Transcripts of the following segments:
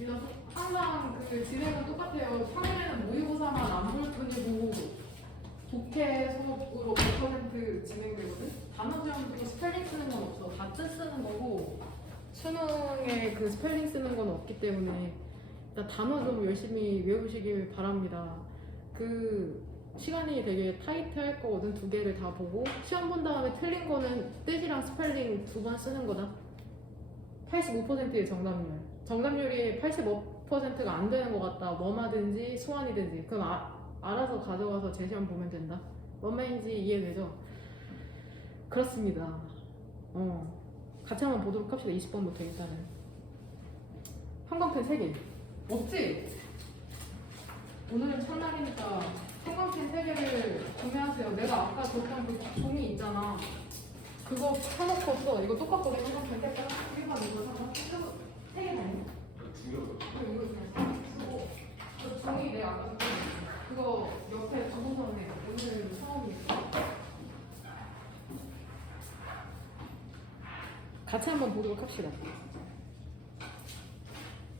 그래서 항상 그 진행은 똑같아요. 평일에는 모의고사만 안 볼 뿐이고 독해 수업으로 100% 진행되거든. 단어 지원도 스펠링 쓰는 건 없어. 다 뜻 쓰는 거고 수능에 그 스펠링 쓰는 건 없기 때문에 일단 단어 좀 열심히 외우시길 바랍니다. 그 시간이 되게 타이트할 거거든. 두 개를 다 보고 시험 본 다음에 틀린 거는 뜻이랑 스펠링 두 번 쓰는 거다. 85%의 정답률. 정답률이 85%가 안 되는 것 같다. 뭐마든지 수완이든지. 그럼 알아서 가져와서 제 시험 보면 된다. 뭔 말인지 이해되죠? 그렇습니다. 같이 한번 보도록 합시다. 20번부터 일단은. 형광펜 3개. 없지? 오늘은 첫날이니까 형광펜 3개를 구매하세요. 내가 아까 줬던 그 종이 있잖아. 그거 사놓고 써. 이거 똑같거든. 형광펜 3개. 이거 이거 사서 3개 다 있네. 이거 그냥 쓰고 그 종이 내가 아까 줬던 그거 옆에 두고서는 오늘 처음이니까. 같이 한번 보도록 합시다.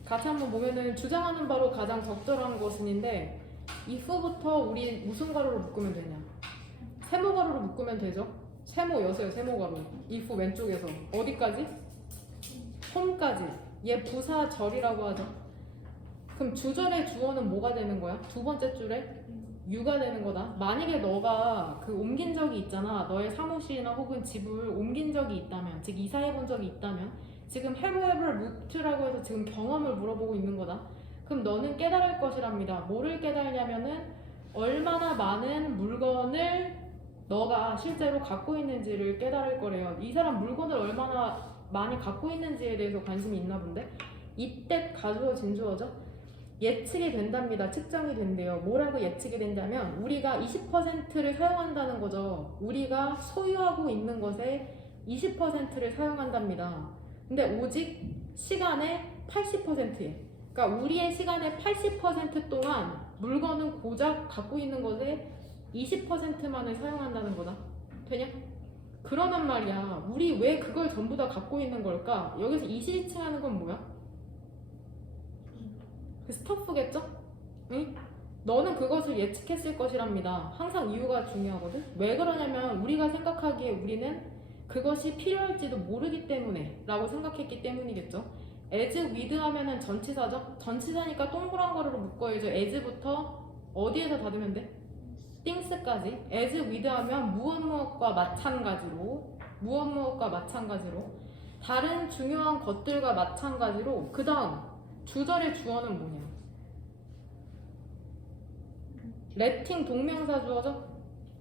같이 한번 보면은 주장하는 바로 가장 적절한 것은인데 if부터 우리 무슨 가로로 묶으면 되냐? 세모 가로로 묶으면 되죠? 세모 여세요. 세모 가로. if 왼쪽에서 어디까지? 홈까지. 얘 부사절이라고 하죠. 그럼 주절의 주어는 뭐가 되는 거야? 두 번째 줄에 유가 되는 거다. 만약에 너가 그 옮긴 적이 있잖아. 너의 사무실이나 혹은 집을 옮긴 적이 있다면, 즉 이사해 본 적이 있다면, 지금 have moved라고 해서 지금 경험을 물어보고 있는 거다. 그럼 너는 깨달을 것이랍니다. 뭐를 깨달냐면은 얼마나 많은 물건을 너가 실제로 갖고 있는지를 깨달을 거래요. 이 사람 물건을 얼마나 많이 갖고 있는지에 대해서 관심이 있나 본데. 이때 가주어 진주어죠. 예측이 된답니다. 측정이 된대요. 뭐라고 예측이 된다면 우리가 20%를 사용한다는 거죠. 우리가 소유하고 있는 것의 20%를 사용한답니다. 근데 오직 시간의 80%에, 그러니까 우리의 시간의 80% 동안 물건은 고작 갖고 있는 것의 20%만을 사용한다는 거다. 되냐? 그러단 말이야. 우리 왜 그걸 전부 다 갖고 있는 걸까? 여기서 이시지칭하는 건 뭐야? 스토프겠죠? 응? 너는 그것을 예측했을 것이랍니다. 항상 이유가 중요하거든? 왜 그러냐면 우리가 생각하기에 우리는 그것이 필요할지도 모르기 때문에 라고 생각했기 때문이겠죠. as with 하면은 전치사죠? 전치사니까 동그란 거로 묶어야죠. as부터 어디에서 닫으면 돼? things까지. as with 하면 무엇과 마찬가지로 다른 중요한 것들과 마찬가지로 그 다음 주절의 주어는 뭐냐? letting 동명사 주어죠?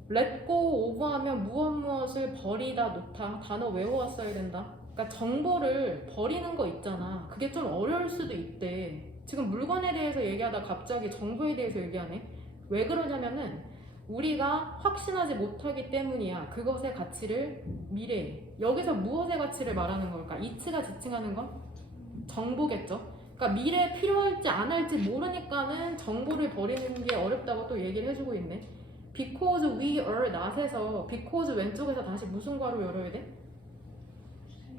let go of 하면 무엇을 버리다 놓다. 단어 외워왔어야 된다. 그러니까 정보를 버리는 거 있잖아. 그게 좀 어려울 수도 있대. 지금 물건에 대해서 얘기하다 갑자기 정보에 대해서 얘기하네. 왜 그러냐면은 우리가 확신하지 못하기 때문이야. 그것의 가치를 미래에. 여기서 무엇의 가치를 말하는 걸까? 이츠가 지칭하는 건 정보겠죠. 그러니까 미래에 필요할지 안 할지 모르니까는 정보를 버리는 게 어렵다고 또 얘기를 해주고 있네. Because we are not에서 because 왼쪽에서 다시 무슨 괄호 열어야 돼?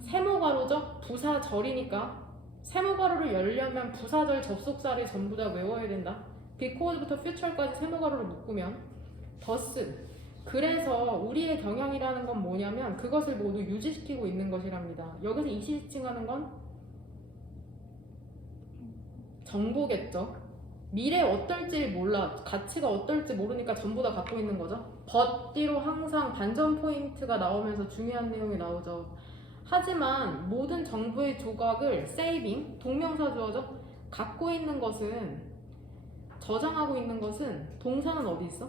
세모 괄호죠? 부사절이니까 세모 괄호를 열려면 부사절 접속사를 전부 다 외워야 된다. Because부터 future까지 세모 괄호를 묶으면 thus. 그래서 우리의 경영이라는 건 뭐냐면 그것을 모두 유지시키고 있는 것이랍니다. 여기서 이시지칭하는 건 정보겠죠. 미래 어떨지 몰라. 가치가 어떨지 모르니까 전부 다 갖고 있는 거죠. but 뒤로 항상 반전 포인트가 나오면서 중요한 내용이 나오죠. 하지만 모든 정보의 조각을 saving, 동명사 주어죠. 갖고 있는 것은, 저장하고 있는 것은 동사는 어디 있어?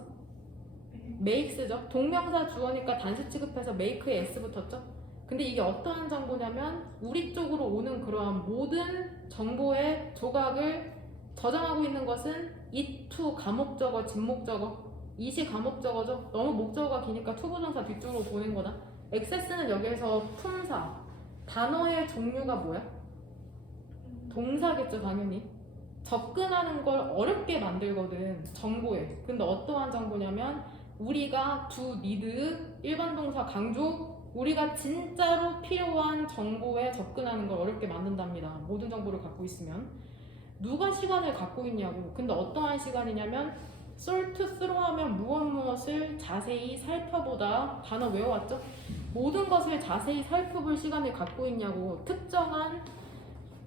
makes죠. 동명사 주어니까 단수 취급해서 make에 s 붙었죠. 근데 이게 어떠한 정보냐면 우리 쪽으로 오는 그러한 모든 정보의 조각을 저장하고 있는 것은 it to 가목적어, 진목적어, it이 가목적어죠. 너무 목적어가 기니까 to 부정사 뒤쪽으로 보낸 거다. access는 여기에서 품사. 단어의 종류가 뭐야? 동사겠죠, 당연히. 접근하는 걸 어렵게 만들거든, 정보에. 근데 어떠한 정보냐면 우리가 to need, 일반 동사 강조, 우리가 진짜로 필요한 정보에 접근하는 걸 어렵게 만든답니다. 모든 정보를 갖고 있으면. 누가 시간을 갖고 있냐고. 근데 어떠한 시간이냐면 sort through 하면 무엇을 자세히 살펴보다. 단어 외워왔죠? 모든 것을 자세히 살펴볼 시간을 갖고 있냐고. 특정한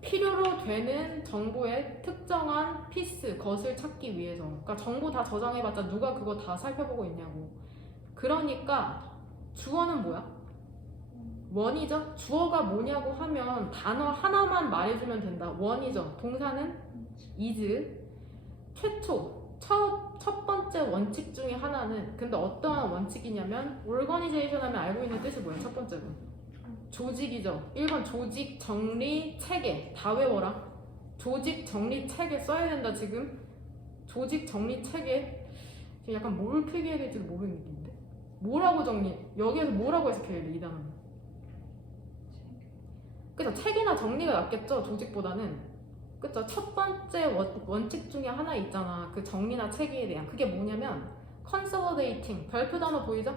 필요로 되는 정보의 특정한 피스, 것을 찾기 위해서. 그러니까 정보 다 저장해봤자 누가 그거 다 살펴보고 있냐고. 그러니까 주어는 뭐야? 원이죠? 주어가 뭐냐고 하면 단어 하나만 말해주면 된다. 원이죠. 동사는 is. 최초, 첫 번째 원칙 중에 하나는, 근데 어떠한 원칙이냐면 organization 하면 알고 있는 뜻이 뭐예요? 첫 번째로 조직이죠. 1번 조직, 정리, 체계. 다 외워라. 조직, 정리, 체계 써야 된다. 지금 조직, 정리, 체계. 지금 약간 뭘 필기해야 될지도 모르는 느낌인데 뭐라고 정리, 여기에서 뭐라고 해석해야 돼? 이 단어는. 그죠? 체계나 정리가 낫겠죠? 조직보다는. 그쵸? 첫 번째 원칙 중에 하나 있잖아. 그 정리나 체계에 대한. 그게 뭐냐면 consolidating. 별표 단어 보이죠?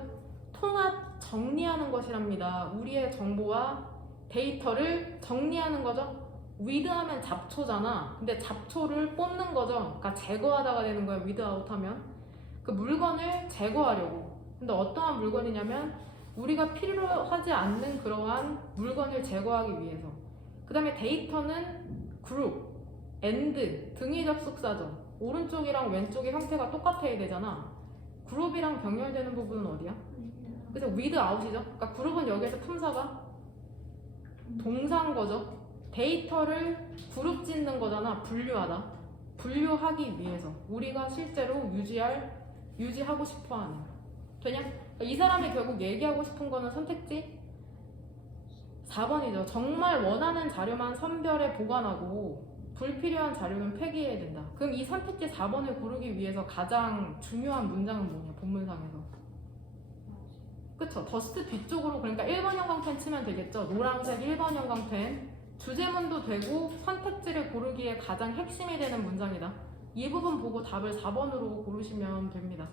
통합, 정리하는 것이랍니다. 우리의 정보와 데이터를 정리하는 거죠. with 하면 잡초잖아. 근데 잡초를 뽑는 거죠. 그러니까 제거하다가 되는 거야. without 하면. 그 물건을 제거하려고. 근데 어떠한 물건이냐면 우리가 필요하지 않는 그러한 물건을 제거하기 위해서. 그 다음에 데이터는 group, and 등의 접속사죠. 오른쪽이랑 왼쪽의 형태가 똑같아야 되잖아. 그룹이랑 병렬되는 부분은 어디야? 그래서 without이죠. 그러니까 그룹은 여기에서 탐사가 동사인 거죠. 데이터를 그룹 짓는 거잖아. 분류하다. 분류하기 위해서 우리가 실제로 유지하고 싶어하는. 되냐? 그러니까 이 사람이 결국 얘기하고 싶은 거는 선택지 4번이죠. 정말 원하는 자료만 선별해 보관하고 불필요한 자료는 폐기해야 된다. 그럼 이 선택지 4번을 고르기 위해서 가장 중요한 문장은 뭐냐? 본문상에서. 그쵸? 더스트 뒤쪽으로, 그러니까 1번 형광펜 치면 되겠죠? 노란색 1번 형광펜. 주제문도 되고 선택지를 고르기에 가장 핵심이 되는 문장이다. 이 부분 보고 답을 4번으로 고르시면 됩니다.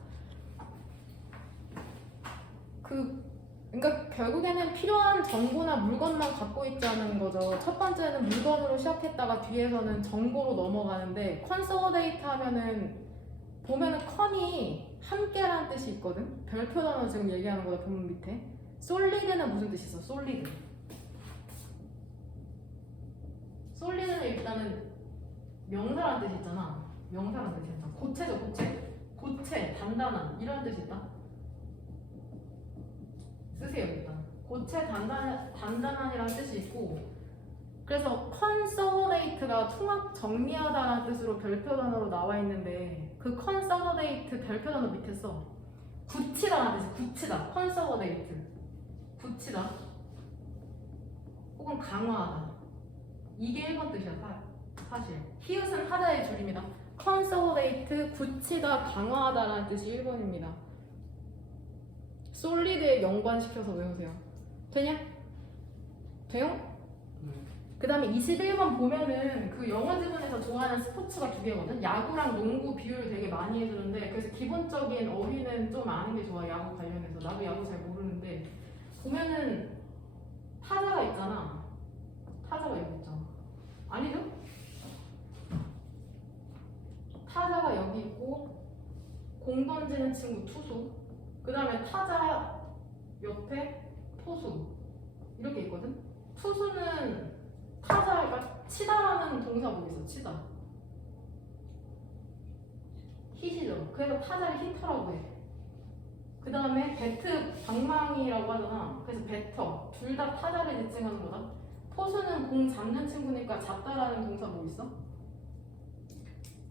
그러니까 결국에는 필요한 정보나 물건만 갖고 있자는 거죠. 첫 번째는 물건으로 시작했다가 뒤에서는 정보로 넘어가는데, 컨solidate 하면은 보면은 컨이 함께라는 뜻이 있거든. 별표 단어 지금 얘기하는 거다. 본문 밑에. solid는 무슨 뜻이 있어? solid. solid는 일단은 명사라는 뜻이 있잖아. 명사라는 뜻이 있잖아. 고체죠, 고체. 고체, 단단한 이런 뜻이 있다. 쓰세요 일단. 고체, 단단한이라는 뜻이 있고, 그래서 consolidate가 통합, 정리하다라는 뜻으로 별표 단어로 나와 있는데, 그 consolidate 별표 단어 밑에 써. 굳히다라는 뜻이. 굳히다. consolidate. 굳히다. 혹은 강화하다. 이게 1번 뜻이야. 사실 히읗은 하다의 줄입니다. consolidate, 굳히다, 강화하다라는 뜻이 1번입니다. 솔리드에 연관시켜서 외우세요. 되냐? 돼요? 네. 그 다음에 21번 보면은 그 영어 지문에서 좋아하는 스포츠가 2개거든? 야구랑 농구 비율을 되게 많이 해주는데, 그래서 기본적인 어휘는 좀 아는 게 좋아. 야구 관련해서. 나도 야구 잘 모르는데 보면은 타자가 있잖아. 타자가 여기 있잖아. 아니죠? 타자가 여기 있고, 공 던지는 친구 투수, 그 다음에 타자 옆에 포수 이렇게 있거든? 투수는 타자가 치다라는 동사 뭐 있어? 치다. hit이죠. 그래서 타자를 히터라고 해. 그 다음에 배트, 방망이라고 하잖아. 그래서 배터. 둘 다 타자를 지칭하는 거다. 포수는 공 잡는 친구니까 잡다라는 동사 뭐 있어?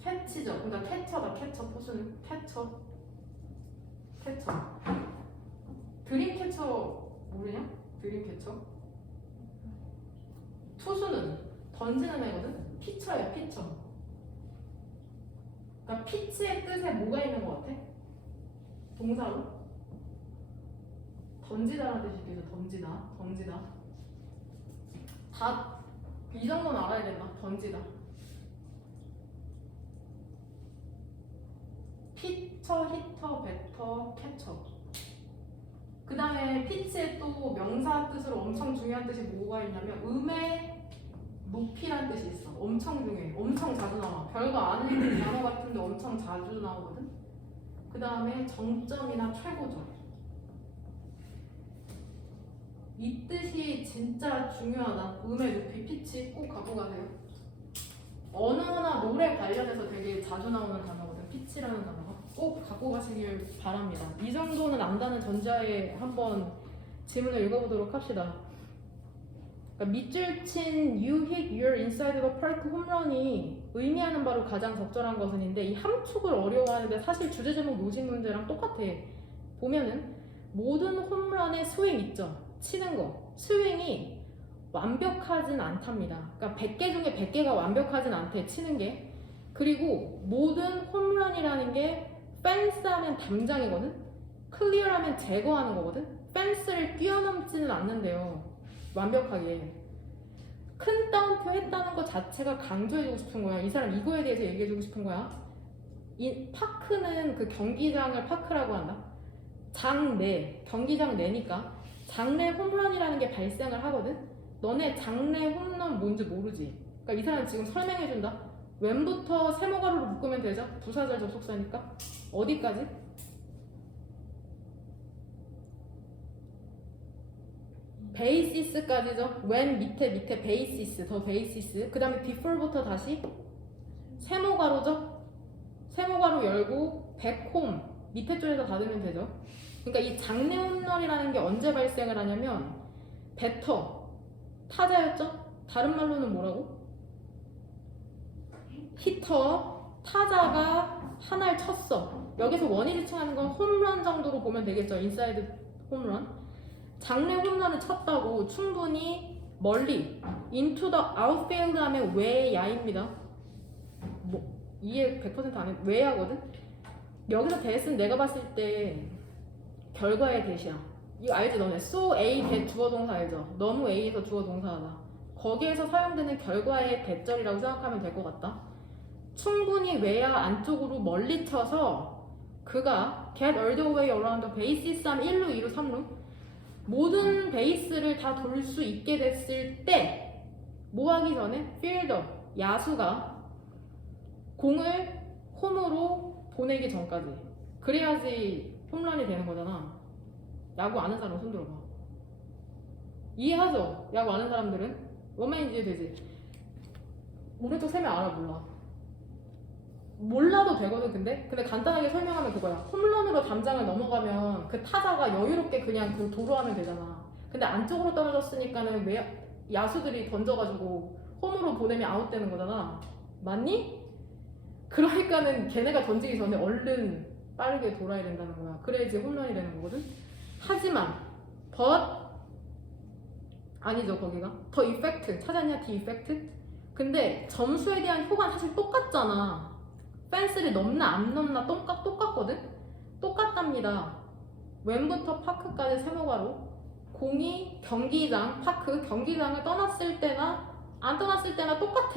캐치죠. 그러니까 캐쳐다. 캐쳐. 포수는 캐쳐. 캐쳐. 드림캐쳐 모르냐? 드림캐쳐. 투수는 던지는 애거든? 피처야, 피처. 그러니까 피치의 뜻에 뭐가 있는 것 같아? 동사로? 던지다라는 뜻이 있겠죠. 던지다, 던지다. 다 이 정도는 알아야 된다. 던지다. 피처, 히터, 배터, 캐쳐. 그 다음에 피치의 또 명사 뜻으로 엄청 중요한 뜻이 뭐가 있냐면 음의 높이란 뜻이 있어. 엄청 중요해. 엄청 자주 나와. 별거 아닌 단어 같은데 엄청 자주 나오거든. 그 다음에 정점이나 최고점. 이 뜻이 진짜 중요하다. 음의 높이, 피치 꼭 갖고 가세요. 언어나 노래 관련해서 되게 자주 나오는 단어거든. 피치라는 단어가. 꼭 갖고 가시길 바랍니다. 이 정도는 안다는 전제하에 한번 질문을 읽어보도록 합시다. 그러니까 밑줄 친 You hit your inside the park 홈런이 의미하는 바로 가장 적절한 것은인데 이 함축을 어려워하는데 사실 주제제목 요직 문제랑 똑같아. 보면은 모든 홈런의 스윙 있죠. 치는 거. 스윙이 완벽하진 않답니다. 그러니까 100개 중에 100개가 완벽하진 않대. 치는 게. 그리고 모든 홈런이라는 게 펜스하면 담장이거든. 클리어하면 제거하는 거거든. 펜스를 뛰어넘지는 않는데요. 완벽하게. 큰 따옴표 했다는 것 자체가 강조해주고 싶은 거야. 이 사람 이거에 대해서 얘기해주고 싶은 거야. 이 파크는 그 경기장을 파크라고 한다. 장내, 경기장 내니까 장내 홈런이라는 게 발생을 하거든. 너네 장내 홈런 뭔지 모르지. 그러니까 이 사람 지금 설명해준다. 웬부터 세모가루로 묶으면 되죠? 부사절 접속사니까. 어디까지? 베이시스까지죠. when 밑에 베이시스, 더 베이시스. 그 다음에 before부터 다시 세모가루죠. 세모가루 열고 백홈 밑에 줄에서 닫으면 되죠. 그러니까 이 장내 홈런이라는 게 언제 발생을 하냐면 배터 타자였죠. 다른 말로는 뭐라고? 히터 타자가 하나를 쳤어. 여기서 원인이 지칭하는 건 홈런 정도로 보면 되겠죠. 인사이드 홈런. 장내 홈런을 쳤다고 충분히 멀리 into the outfield 하면 외야입니다. 뭐 이해 100% 안 해. 외야거든. 여기서 대신 내가 봤을 때 결과의 대시야. 이거 알지 너네? so A 대 주어 동사 알죠? 너무 A에서 주어 동사하다. 거기에서 사용되는 결과의 대절이라고 생각하면 될 것 같다. 충분히 외야 안쪽으로 멀리 쳐서 그가 get all the way around the bases 하면 1루, 2루, 3루 모든 베이스를 다 돌 수 있게 됐을 때 뭐 하기 전에 필더, 야수가 공을 홈으로 보내기 전까지 그래야지 홈런이 되는 거잖아. 야구 아는 사람 손 들어봐. 이해하죠? 야구 아는 사람들은? 뭔 말인지 이해되지? 오른쪽 세면 알아 몰라? 몰라도 되거든. 근데 간단하게 설명하면 그거야. 홈런으로 담장을 넘어가면 그 타자가 여유롭게 그냥 그 도루하면 되잖아. 근데 안쪽으로 떨어졌으니까는 왜 야수들이 던져가지고 홈으로 보내면 아웃되는 거잖아. 맞니? 그러니까는 걔네가 던지기 전에 얼른 빠르게 돌아야 된다는 거야. 그래야지 홈런이 되는 거거든. 하지만 but 아니죠 거기가 더 이펙트 찾았냐? 디 이펙트? 근데 점수에 대한 효과는 사실 똑같잖아. 펜스를 넘나 안 넘나 똑같거든? 똑같답니다. 웬부터 파크까지 세모가로 공이 경기장, 파크, 경기장을 떠났을 때나 안 떠났을 때나 똑같아.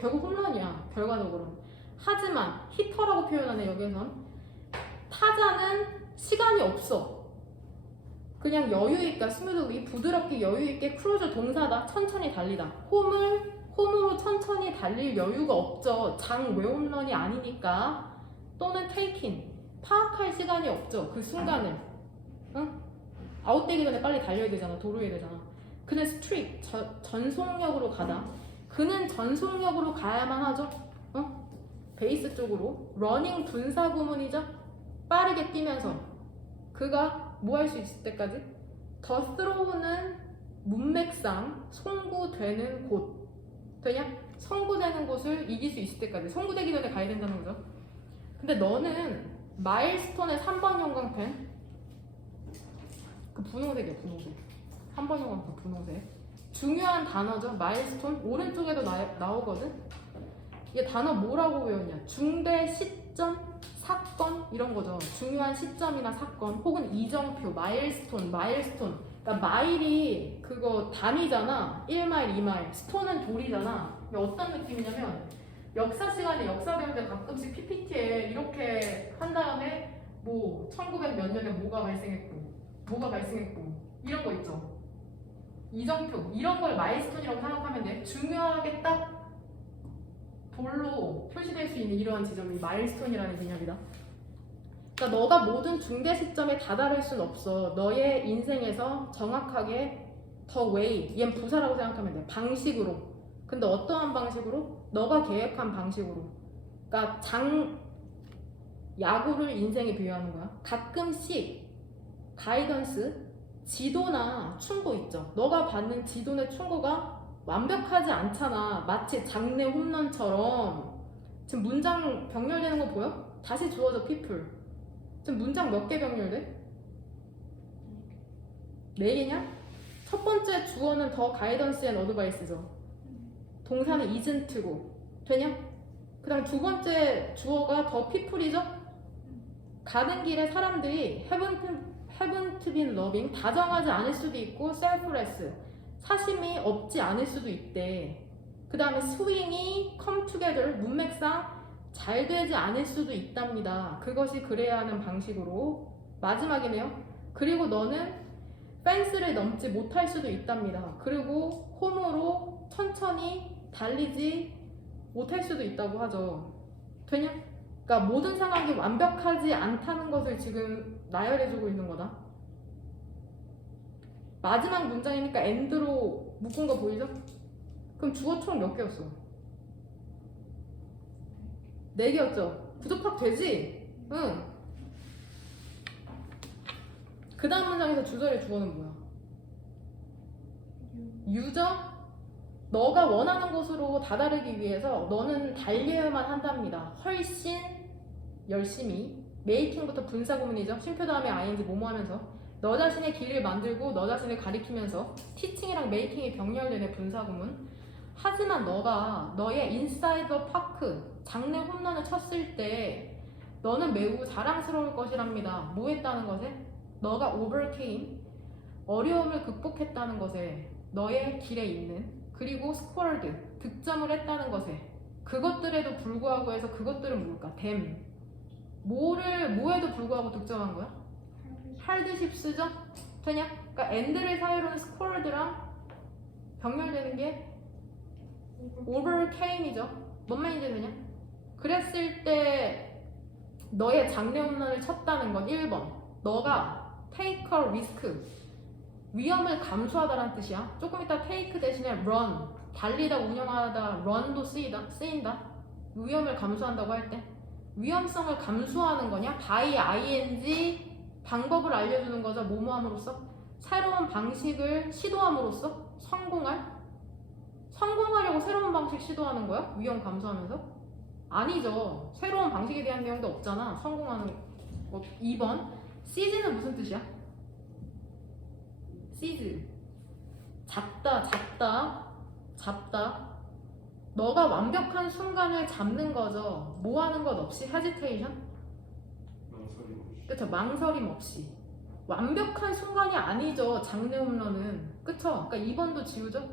결국 홈런이야 결과적으로. 하지만 히터라고 표현하네 여기선. 타자는 시간이 없어. 그냥 여유있게 스무드리 부드럽게 여유있게 크루즈 동사다. 천천히 달리다. 홈으로 천천히 달릴 여유가 없죠. 장 외홈런이 아니니까. 또는 테이킹 파악할 시간이 없죠. 그 순간을. 응? 아웃되기 전에 빨리 달려야 되잖아. 도루해야 되잖아. 그는 스트릭 전속력으로 가다. 그는 전속력으로 가야만 하죠. 어? 베이스 쪽으로 러닝 분사 구문이죠. 빠르게 뛰면서 그가 뭐 할 수 있을 때까지? 더 스로우는 문맥상 송구되는 곳 되냐? 송구되는 곳을 이길 수 있을 때까지. 송구되기 전에 가야 된다는 거죠. 근데 너는 마일스톤의 3번 형광펜 그 분홍색이야 분홍색. 3번 형광펜 분홍색 중요한 단어죠. 마일스톤 오른쪽에도 나오거든. 이게 단어 뭐라고 외웠냐? 중대, 시점, 사건 이런 거죠. 중요한 시점이나 사건 혹은 이정표, 마일스톤. 그러니까 마일이 그거 단위잖아. 1마일, 2마일. 스톤은 돌이잖아. 이게 어떤 느낌이냐면 역사 시간에 역사 배울 때 가끔씩 PPT에 이렇게 한 다음에 뭐 1900 몇 년에 뭐가 발생했고 이런 거 있죠. 이정표 이런 걸 마일스톤이라고 생각하면 돼. 중요하게 딱 볼로 표시될 수 있는 이러한 지점이 마일스톤이라는 개념이다. 그러니까 너가 모든 중대 시점에 다다를 순 없어. 너의 인생에서 정확하게 the way, 얘는 부사라고 생각하면 돼. 방식으로. 근데 어떠한 방식으로? 너가 계획한 방식으로. 그러니까 야구를 인생에 비유하는 거야. 가끔씩 가이던스, 지도나 충고 있죠. 너가 받는 지도나 충고가 완벽하지 않잖아. 마치 장내 홈런처럼. 지금 문장 병렬되는 거 보여? 다시 주어져 people. 지금 문장 몇 개 병렬돼? 4개냐? 첫 번째 주어는 더 가이던스 앤 어드바이스죠. 동사는 isn't고. 되냐? 그 다음 두 번째 주어가 더 people이죠? 가는 길에 사람들이 haven't been loving, 다정하지 않을 수도 있고 selfless, 사심이 없지 않을 수도 있대. 그 다음에 swing이 come together, 문맥상 잘 되지 않을 수도 있답니다. 그것이 그래야 하는 방식으로. 마지막이네요. 그리고 너는 펜스를 넘지 못할 수도 있답니다. 그리고 홈으로 천천히 달리지 못할 수도 있다고 하죠. 되냐? 그러니까 모든 상황이 완벽하지 않다는 것을 지금 나열해주고 있는 거다. 마지막 문장이니까 end로 묶은 거 보이죠? 그럼 주어 총 몇 개였어? 4개였죠? 부족합 되지? 응. 그 다음 문장에서 주절의 주어는 뭐야? 유저? 너가 원하는 곳으로 다다르기 위해서 너는 달려야만 한답니다. 훨씬 열심히. 메이킹부터 분사구문이죠. 쉼표 다음에 ing 뭐뭐 하면서 너 자신의 길을 만들고 너 자신을 가리키면서 티칭이랑 메이킹이 병렬되는 분사구문. 하지만 너가 너의 인사이드 파크 장내 홈런을 쳤을 때 너는 매우 자랑스러울 것이랍니다. 뭐 했다는 것에? 너가 overcame, 어려움을 극복했다는 것에, 너의 길에 있는, 그리고 scored, 득점을 했다는 것에. 그것들에도 불구하고 해서 그것들은 뭘까? them. 뭐에도 불구하고 득점한 거야? hardships죠? 되냐? 그러니까 and를 사이로는 scored랑 병렬되는 게 overcame이죠. 뭔 말인지 되냐? 그랬을 때 너의 장래 홈런을 쳤다는 건 1번. 너가 take a risk, 위험을 감수하다라는 뜻이야. 조금 이따 take 대신에 run, 달리다, 운영하다, run도 쓰인다. 위험을 감수한다고 할 때 위험성을 감수하는 거냐? by ing, 방법을 알려주는 거죠. 뭐뭐함으로써? 새로운 방식을 시도함으로써? 성공하려고 새로운 방식 시도하는 거야? 위험 감수하면서? 아니죠. 새로운 방식에 대한 내용도 없잖아. 성공하는 거. 2번. seize는 무슨 뜻이야? seize. 잡다. 너가 완벽한 순간을 잡는 거죠. 뭐 하는 것 없이? hesitation? 그쵸. 망설임 없이. 완벽한 순간이 아니죠. 장내 홈런은. 그쵸? 그러니까 2번도 지우죠?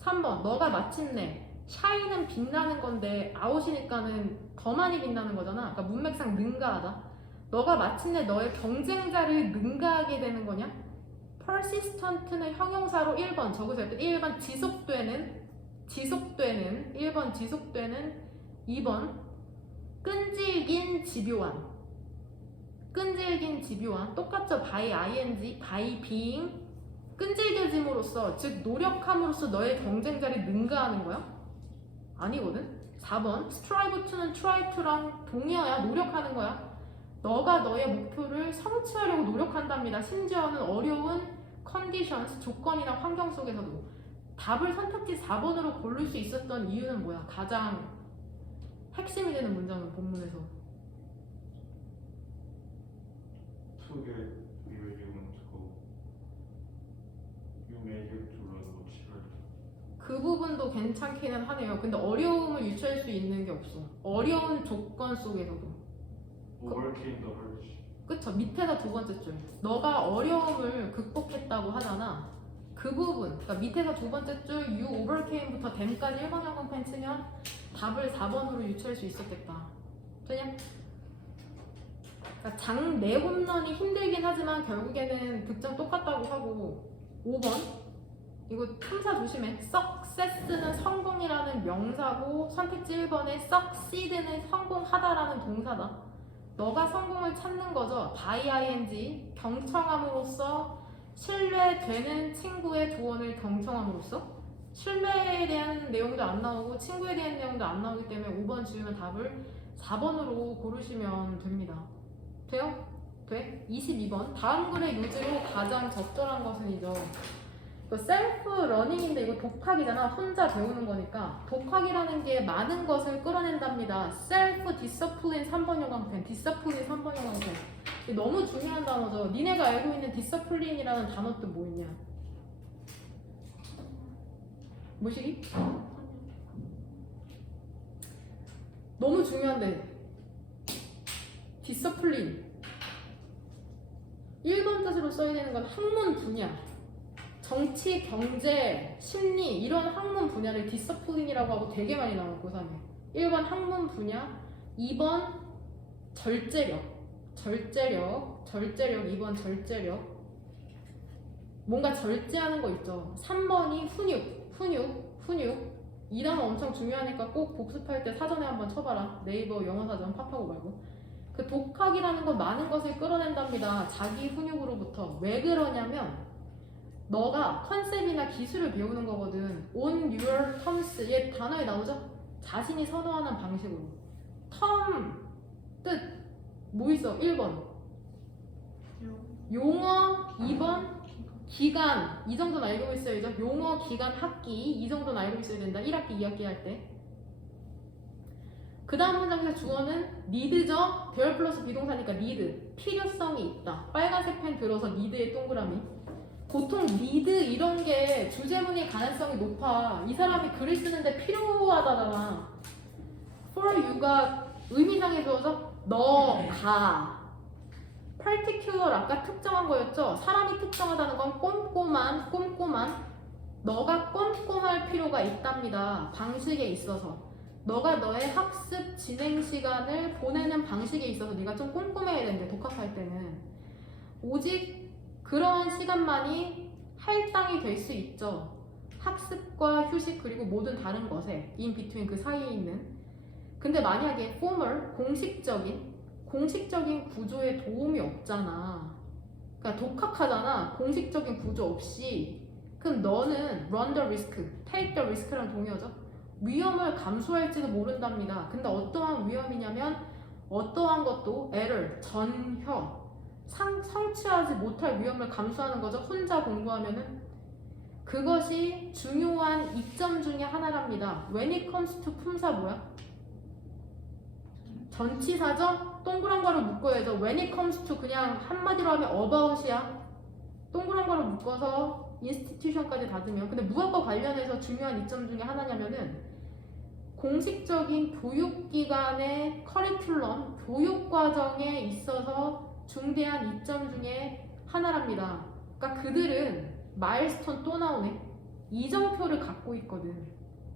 3번. 너가 마침내 샤이는 빛나는 건데 아웃이니까는 더 많이 빛나는 거잖아. 그러니까 문맥상 능가하다. 너가 마침내 너의 경쟁자를 능가하게 되는 거냐? persistent는 형용사로 1번 적으세요. 1번 지속되는 1번 지속되는 2번 끈질긴 집요한 똑같죠. by ing, by being 끈질겨짐으로써 즉 노력함으로써 너의 경쟁자를 능가하는 거야? 아니거든. 4번 strive to는 try to랑 동의어야. 노력하는 거야. 너가 너의 목표를 성취하려고 노력한답니다. 심지어는 어려운 conditions, 조건이나 환경 속에서도. 답을 선택지 4번으로 고를 수 있었던 이유는 뭐야? 가장 핵심이 되는 문장은 본문에서. To get where you want to go, you may have to run much harder. 그 부분도 괜찮기는 하네요. 근데 어려움을 유추할 수 있는 게 없어. 어려운 조건 속에서도. Overcame the hardship. 그쵸. 밑에서 두 번째 줄. 너가 어려움을 극복했다고 하잖아. 그 부분. 그러니까 밑에서 두 번째 줄 you overcame부터 them까지 1번 형광펜 치면 답을 4번으로 유추할 수 있었겠다. 되냐? 그러니까 장내 홈런이 힘들긴 하지만 결국에는 득점 똑같다고 하고. 5번 이거 품사 조심해. success는 성공이라는 명사고 선택지 1번에 succeed는 성공하다라는 동사다. 너가 성공을 찾는 거죠. by ing 경청함으로써 신뢰되는 친구의 조언을 경청함으로써 신뢰에 대한 내용도 안 나오고 친구에 대한 내용도 안 나오기 때문에 5번 지우면 답을 4번으로 고르시면 됩니다. 돼요? 돼? 22번 다음 글의 요지로 가장 적절한 것은이죠. 이거 셀프 러닝인데 이거 독학이잖아. 혼자 배우는 거니까 독학이라는 게 많은 것을 끌어낸답니다. 셀프 디서플린 3번 영광펜 디서플린 3번 영광펜 이게 너무 중요한 단어죠. 니네가 알고 있는 디서플린이라는 단어 또 뭐 있냐? 뭐시기? 너무 중요한데 디서플린 1번 뜻으로 써야 되는 건 학문 분야 정치, 경제, 심리 이런 학문 분야를 디서플린이라고 하고 되게 많이 나와요. 고3에 1번 학문 분야 2번 절제력 2번 절제력 뭔가 절제하는 거 있죠. 3번이 훈육 이 단어 엄청 중요하니까 꼭 복습할 때 사전에 한번 쳐봐라. 네이버 영어사전 팝하고 말고. 그 독학이라는 건 많은 것을 끌어낸답니다. 자기 훈육으로부터. 왜 그러냐면 너가 컨셉이나 기술을 배우는 거거든. On your terms 얘 단어에 나오죠? 자신이 선호하는 방식으로. term 뜻 뭐 있어? 1번 용어 2번 기간 이 정도는 알고 있어야죠. 용어, 기간, 학기 이 정도는 알고 있어야 된다. 1학기, 2학기 할 때. 그 다음 문장에서 주어는 need죠. 배열 플러스 비동사니까 need. 필요성이 있다. 빨간색 펜 들어서 need의 동그라미. 보통 need 이런 게 주제문일 가능성이 높아. 이 사람이 글을 쓰는데 필요하다잖아. for you가 의미상의 주어죠. 너가 particular 아까 특정한 거였죠. 사람이 특정하다는 건 꼼꼼한 너가 꼼꼼할 필요가 있답니다. 방식에 있어서 너가 너의 학습 진행 시간을 보내는 방식에 있어서 네가 좀 꼼꼼해야 되는데 독학할 때는 오직 그러한 시간만이 할당이 될 수 있죠. 학습과 휴식 그리고 모든 다른 것에 in between 그 사이에 있는 근데 만약에 formal 공식적인 구조에 도움이 없잖아. 그러니까 독학하잖아. 공식적인 구조 없이. 그럼 너는 run the risk, take the risk랑 동의어죠. 위험을 감수할지도 모른답니다. 근데 어떠한 위험이냐면 어떠한 것도 error, 전혀 성취하지 못할 위험을 감수하는 거죠. 혼자 공부하면은 그것이 중요한 이점 중에 하나랍니다. When it comes to 품사 뭐야? 전치사죠? 동그란 거를 묶어야죠. When it comes to 그냥 한마디로 하면 about이야. 동그란 거를 묶어서 institution까지 닫으면 근데 무엇과 관련해서 중요한 이점 중에 하나냐면은 공식적인 교육기관의 커리큘럼, 교육과정에 있어서 중대한 이점 중에 하나랍니다. 그러니까 그들은 마일스톤 또 나오네. 이정표를 갖고 있거든.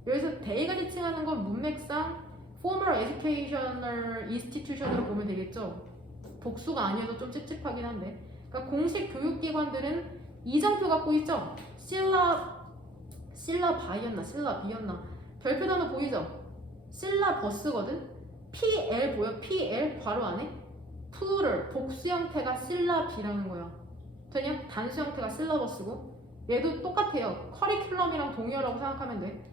여기서 대의가 지칭하는 건 문맥상 formal educational institution으로 보면 되겠죠. 복수가 아니어도 좀 찝찝하긴 한데. 그러니까 공식 교육기관들은 이정표 갖고 있죠. 실라비였나 별표 단어 보이죠? 실라버스거든. PL 보여? PL 괄호 안에 plural 복수 형태가 실라비라는 거야. 되냐? 단수 형태가 실라버스고 얘도 똑같아요. 커리큘럼이랑 동의어라고 생각하면 돼.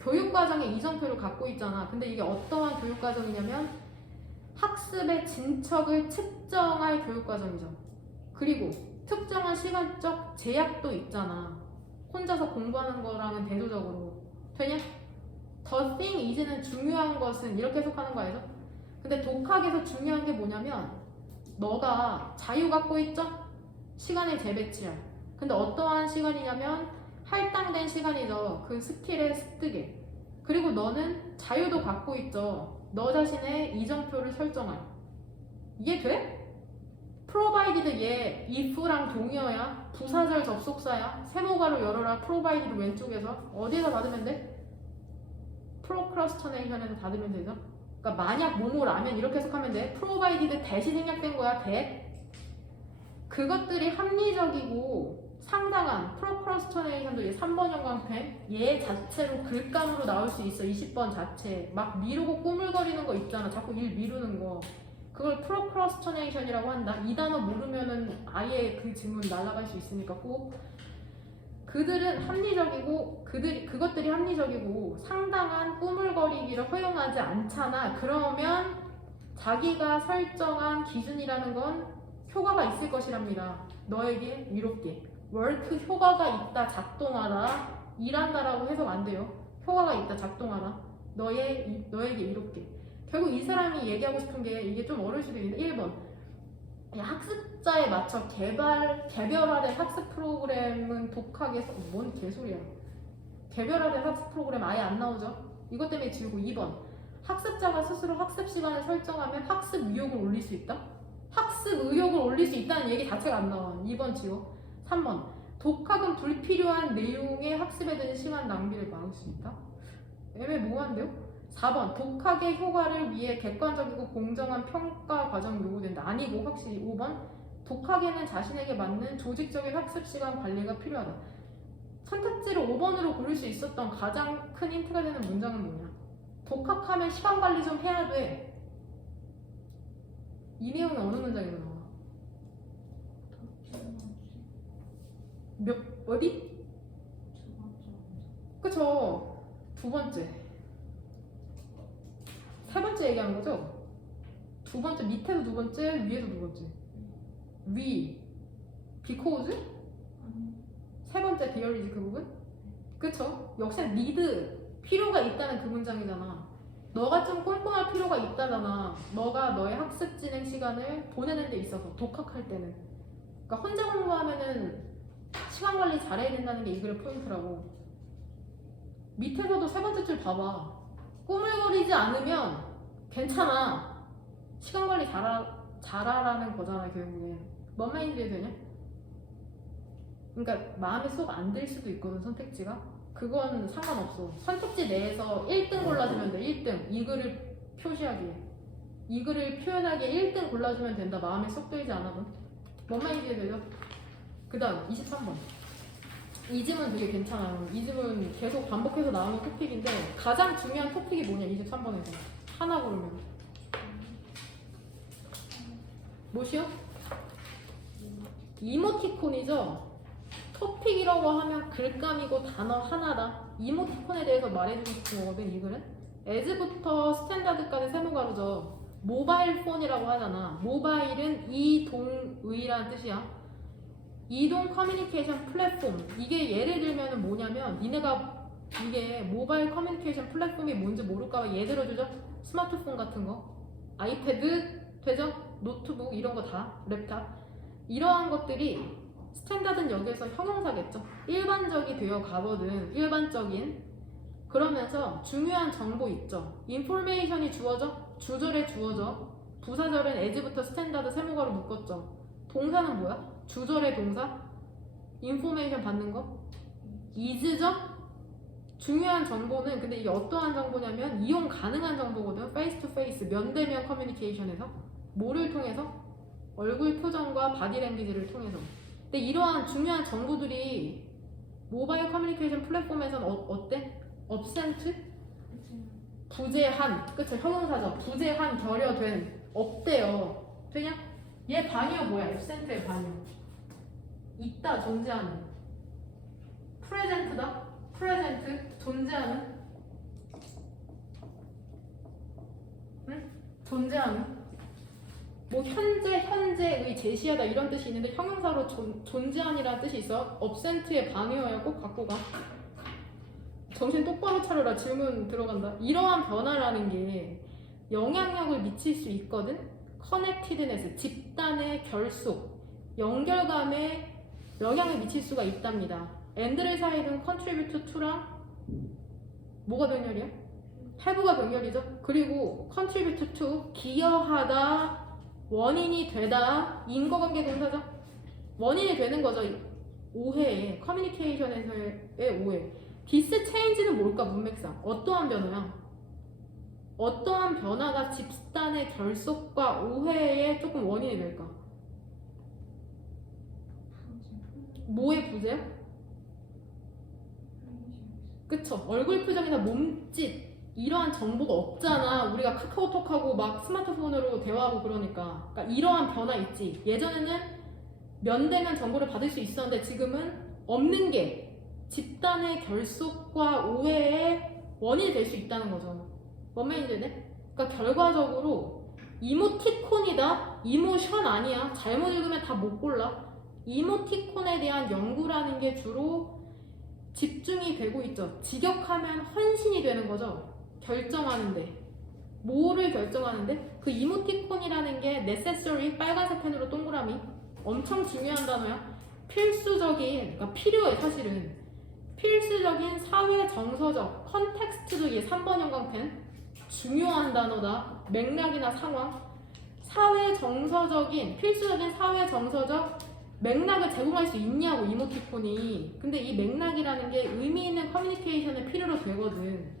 교육과정에 이정표를 갖고 있잖아. 근데 이게 어떠한 교육과정이냐면 학습의 진척을 측정할 교육과정이죠. 그리고 특정한 시간적 제약도 있잖아. 혼자서 공부하는 거랑은 대조적으로. 되냐? The thing is는 중요한 것은 이렇게 해석하는 거 알죠? 근데 독학에서 중요한 게 뭐냐면 너가 자유 갖고 있죠? 시간의 재배치야. 근데 어떠한 시간이냐면 할당된 시간이죠. 그 스킬의 습득에. 그리고 너는 자유도 갖고 있죠. 너 자신의 이정표를 설정할. 이해 돼? provided 얘 if랑 동의어야. 부사절 접속사야. 세모가로 열어라. provided 왼쪽에서. 어디에서 닫으면 돼? procrastination에서 닫으면 되죠. 그러니까 만약 뭐뭐라면 이렇게 해석하면 돼. provided 대시 생략된 거야. 그것들이 합리적이고 상당한 프로크러스터네이션도 얘 3번 형광펜 얘 자체로 글감으로 나올 수 있어. 20번 자체 막 미루고 꾸물거리는 거 있잖아. 자꾸 일 미루는 거 그걸 프로크러스터네이션이라고 한다. 이 단어 모르면은 아예 그 질문 날아갈 수 있으니까 꼭 그들은 합리적이고 그것들이 합리적이고 상당한 꾸물거리기를 허용하지 않잖아. 그러면 자기가 설정한 기준이라는 건 효과가 있을 것이랍니다. 너에게 위롭게 work 효과가 있다 작동하다 일한다라고 해석 안 돼요. 효과가 있다 작동하다 너에게 위롭게. 결국 이 사람이 얘기하고 싶은 게 이게 좀 어려울 수도 있는데 1번 학습자에 맞춰 개별화된 학습 프로그램은 독학에서 뭔 개소리야. 개별화된 학습 프로그램 아예 안 나오죠. 이것 때문에 지우고 2번 학습자가 스스로 학습 시간을 설정하면 학습 의욕을 올릴 수 있다. 학습 의욕을 올릴 수 있다는 얘기 자체가 안 나와. 2번 지워. 3번 독학은 불필요한 내용의 학습에 드는 시간 낭비를 막을 수 있다. 애매모호한데요? 4번 독학의 효과를 위해 객관적이고 공정한 평가 과정이 요구된다. 아니고 확실히 5번 독학에는 자신에게 맞는 조직적인 학습 시간 관리가 필요하다. 선택지를 5번으로 고를 수 있었던 가장 큰 힌트가 되는 문장은 뭐냐? 독학하면 시간 관리 좀 해야 돼. 이 내용은 어느 문장에서 나와? 어디? 그쵸. 두 번째. 세 번째 얘기하는 거죠? 두 번째 밑에도 두 번째, 위에도 두 번째. 위, because? 세 번째 디얼리지 그 부분? 그쵸? 역시 need, 필요가 있다는 그 문장이잖아. 너가 좀 꼼꼼할 필요가 있다잖아. 너가 너의 학습 진행 시간을 보내는 데 있어서 독학할 때는. 그러니까 혼자 공부하면은 시간 관리 잘해야 된다는 게 이 글의 포인트라고. 밑에서도 세 번째 줄 봐봐. 꾸물거리지 않으면 괜찮아. 시간 관리 잘하라는 거잖아 결국엔. 뭔 말인지 되냐? 그러니까 마음에 쏙 안 들 수도 있거든 선택지가. 그건 상관없어. 선택지 내에서 1등 골라주면 돼. 1등. 이 글을 표시하기에. 이 글을 표현하기에 1등 골라주면 된다. 마음에 쏙 들지 않아도. 뭔 말인지 되죠? 그 다음 23번. 이 질문 되게 괜찮아요. 이 질문 계속 반복해서 나오는 토픽인데 가장 중요한 토픽이 뭐냐 23번에서 하나 고르면 뭐시요? 이모티콘이죠. 토픽이라고 하면 글감이고 단어 하나다. 이모티콘에 대해서 말해주고 싶은 거거든 이 글은. as부터 스탠다드까지 세모가루죠. 모바일 폰이라고 하잖아. 모바일은 이동의라는 뜻이야. 이동 커뮤니케이션 플랫폼. 이게 예를 들면 뭐냐면 니네가 이게 모바일 커뮤니케이션 플랫폼이 뭔지 모를까봐 예를 들어주죠. 스마트폰 같은 거 아이패드 되죠? 노트북 이런 거 다 랩탑 이러한 것들이 스탠다드는 여기에서 형용사겠죠. 일반적이 되어 가거든. 일반적인. 그러면서 중요한 정보 있죠. 인포메이션이 주어져? 주절에 주어져. 부사절은 as부터 스탠다드 세모가로 묶었죠. 동사는 뭐야? 주절의 동사? 인포메이션 받는 거? is죠? 중요한 정보는 근데 이게 어떠한 정보냐면 이용 가능한 정보거든. 페이스 투 페이스 면대면 커뮤니케이션에서 뭐를 통해서? 얼굴 표정과 바디랭귀지를 통해서. 근데 이러한 중요한 정보들이 모바일 커뮤니케이션 플랫폼에서는 어때? absent? 부재한. 그쵸? 형용사죠. 부재한, 결여된, 없대요. 되냐? 얘 반이요 뭐야? absent의 반이요. 있다, 존재하는. present다. present, 존재하는. 응? 존재하는. 뭐 현재의 제시하다 이런 뜻이 있는데 형용사로 존재한이라는 뜻이 있어. absent의 반의어야. 꼭 갖고 가. 정신 똑바로 차려라. 질문 들어간다. 이러한 변화라는 게 영향력을 미칠 수 있거든. connectedness, 집단의 결속, 연결감에 영향을 미칠 수가 있답니다. and를 사이는 contribute to랑 뭐가 병렬이야? have가 병렬이죠. 그리고 contribute to, 기여하다, 원인이 되다, 인과관계 동사죠. 원인이 되는 거죠. 오해에, 커뮤니케이션에서의 오해. 디스 체인지는 뭘까? 문맥상 어떠한 변화야? 어떠한 변화가 집단의 결속과 오해에 조금 원인이 될까? 뭐의 부재요? 그쵸? 얼굴 표정이나 몸짓 이러한 정보가 없잖아. 우리가 카카오톡하고 막 스마트폰으로 대화하고 그러니까. 그러니까 이러한 변화 있지. 예전에는 면대면 정보를 받을 수 있었는데 지금은 없는 게 집단의 결속과 오해의 원인이 될 수 있다는 거죠. 뭔 말인지 네? 그러니까 결과적으로 이모티콘이다? 이모션 아니야. 잘못 읽으면 다 못 골라. 이모티콘에 대한 연구라는 게 주로 집중이 되고 있죠. 직역하면 헌신이 되는 거죠. 결정하는데. 뭐를 결정하는데? 그 이모티콘이라는 게 necessary, 빨간색 펜으로 동그라미. 엄청 중요한 단어야. 필수적인, 그러니까 필요해 사실은. 필수적인 사회 정서적 컨텍스트도 이게 3번 형광펜. 중요한 단어다. 맥락이나 상황. 사회 정서적인, 필수적인 사회 정서적 맥락을 제공할 수 있냐고 이모티콘이. 근데 이 맥락이라는 게 의미 있는 커뮤니케이션에 필요로 되거든.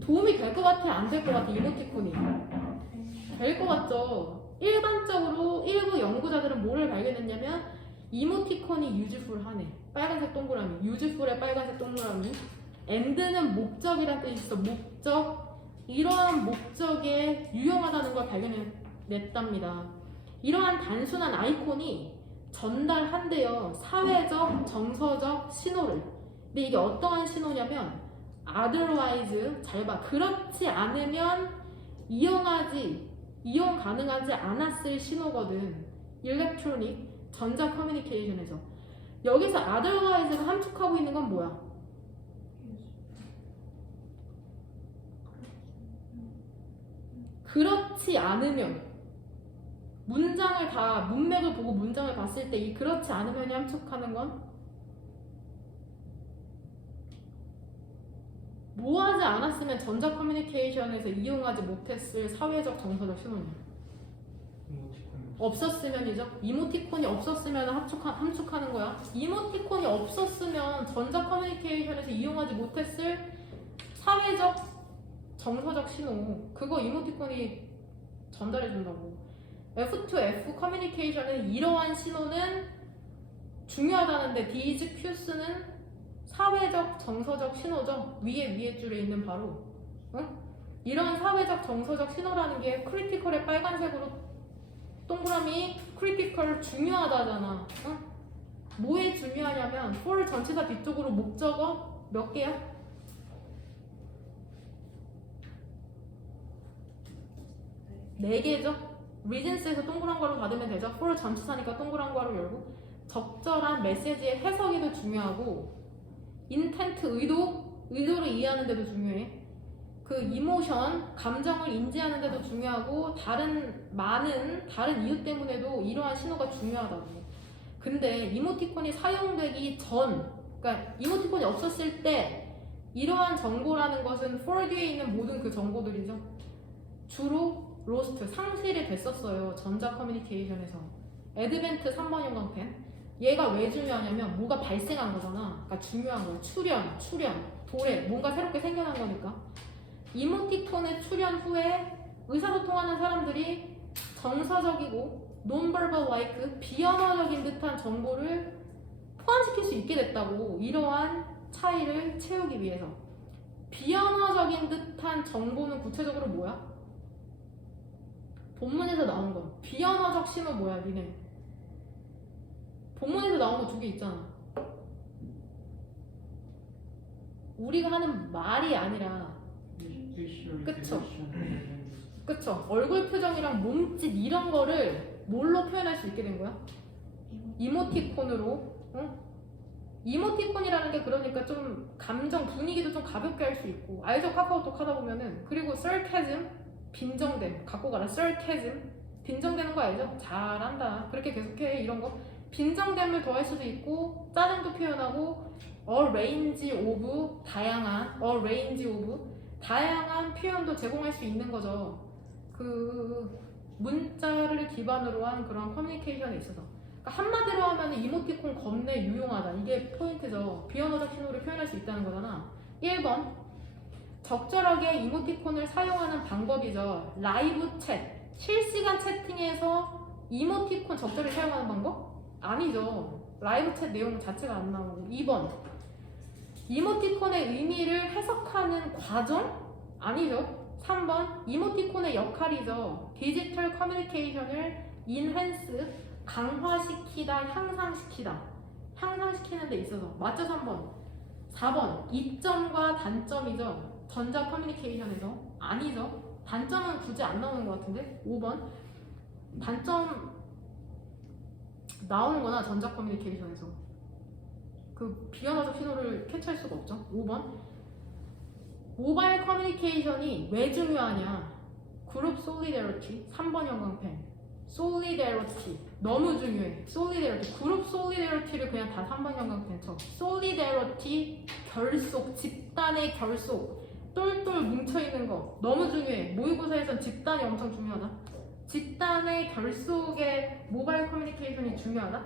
도움이 될 것 같아? 안 될 것 같아? 이모티콘이 될 것 같죠? 일반적으로 일부 연구자들은 뭐를 발견했냐면 이모티콘이 유즈풀하네. 빨간색 동그라미. 유즈풀의 빨간색 동그라미. end는 목적이란 뜻이 있어. 목적. 이러한 목적에 유용하다는 걸 발견했답니다. 이러한 단순한 아이콘이 전달한대요. 사회적, 정서적 신호를. 근데 이게 어떠한 신호냐면 otherwise, 잘 봐. 그렇지 않으면 이용 가능하지 않았을 신호거든. 일렉트로닉, 전자 커뮤니케이션에서. 여기서 otherwise가 함축하고 있는 건 뭐야? 그렇지 않으면. 문장을 다 문맥을 보고 문장을 봤을 때 이 그렇지 않으면이 함축하는 건 뭐 하지 않았으면 전자 커뮤니케이션에서 이용하지 못했을 사회적 정서적 신호냐? 없었으면이죠. 이모티콘이 없었으면 함축하는 거야. 이모티콘이 없었으면 전자 커뮤니케이션에서 이용하지 못했을 사회적 정서적 신호. 그거 이모티콘이 전달해 준다고. F2F 커뮤니케이션은 이러한 신호는 중요하다는데 these cues는 사회적 정서적 신호죠. 위에 줄에 있는 바로 이런 사회적 정서적 신호라는 게 크리티컬의 빨간색으로 동그라미 크리티컬 중요하다잖아. 뭐에 중요하냐면 for 전치사 뒤쪽으로 목적어 몇 개야? 네 개죠. reasons에서 동그란 괄호 닫으면 되죠. for 전치사니까 동그란 괄호 열고. 적절한 메시지의 해석이 더 중요하고 인텐트 의도를 이해하는 데도 중요해. 그 이모션 감정을 인지하는 데도 중요하고 많은 다른 이유 때문에도 이러한 신호가 중요하다고. 근데 이모티콘이 사용되기 전, 그러니까 이모티콘이 없었을 때 이러한 정보라는 것은 for 뒤에 있는 모든 그 정보들이죠. 주로 로스트 상실이 됐었어요. 전자 커뮤니케이션에서. 애드벤트 3번 형광펜. 얘가 왜 중요하냐면 뭐가 발생한 거잖아. 그러니까 중요한 거야. 출현, 도래, 뭔가 새롭게 생겨난 거니까. 이모티콘의 출현 후에 의사소통하는 사람들이 정서적이고 non-verbal like 비언어적인 듯한 정보를 포함시킬 수 있게 됐다고. 이러한 차이를 채우기 위해서. 비언어적인 듯한 정보는 구체적으로 뭐야? 본문에서 나온 거. 비언어적 신호 뭐야, 니네? 본문에서 나온 거 두 개 있잖아. 우리가 하는 말이 아니라, 그쵸? 얼굴 표정이랑 몸짓 이런 거를 뭘로 표현할 수 있게 된 거야? 이모티콘으로. 이모티콘이라는 게 그러니까 좀 감정 분위기도 좀 가볍게 할 수 있고. 알죠? 카카오톡 하다 보면은. 그리고 sarcasm, 빈정됨. 갖고 가라. sarcasm, 빈정되는 거 알죠? 잘한다. 그렇게 계속해. 이런 거. 빈정됨을 더할 수도 있고 짜증도 표현하고 a range of 다양한 표현도 제공할 수 있는 거죠. 그 문자를 기반으로 한 그런 커뮤니케이션에 있어서. 그러니까 한마디로 하면 이모티콘 겁내 유용하다. 이게 포인트죠. 비언어적 신호를 표현할 수 있다는 거잖아. 1번 적절하게 이모티콘을 사용하는 방법이죠. 라이브 챗, 실시간 채팅에서 이모티콘 적절히 사용하는 방법? 아니죠. 라이브 챗 내용 자체가 안 나오고. 2번 이모티콘의 의미를 해석하는 과정? 아니죠. 3번 이모티콘의 역할이죠. 디지털 커뮤니케이션을 인핸스 강화시키다, 향상시키다. 향상시키는 데 있어서 맞죠? 3번. 4번 이점과 단점이죠. 전자 커뮤니케이션에서. 아니죠. 단점은 굳이 안 나오는 것 같은데. 5번 단점 나오는구나. 전자 커뮤니케이션에서 그 비언어적 신호를 캐치할 수가 없죠. 5번 모바일 커뮤니케이션이 왜 중요하냐. 그룹 솔리데리티. 3번 형광펜 솔리데리티 너무 중요해. 솔리데리티 그룹 솔리데리티를 그냥 다 3번 형광펜 쳐. 솔리데리티 결속 집단의 결속 똘똘 뭉쳐있는 거 너무 중요해. 모의고사에선 집단이 엄청 중요하다. 집단의 결속에 모바일 커뮤니케이션이 중요하다?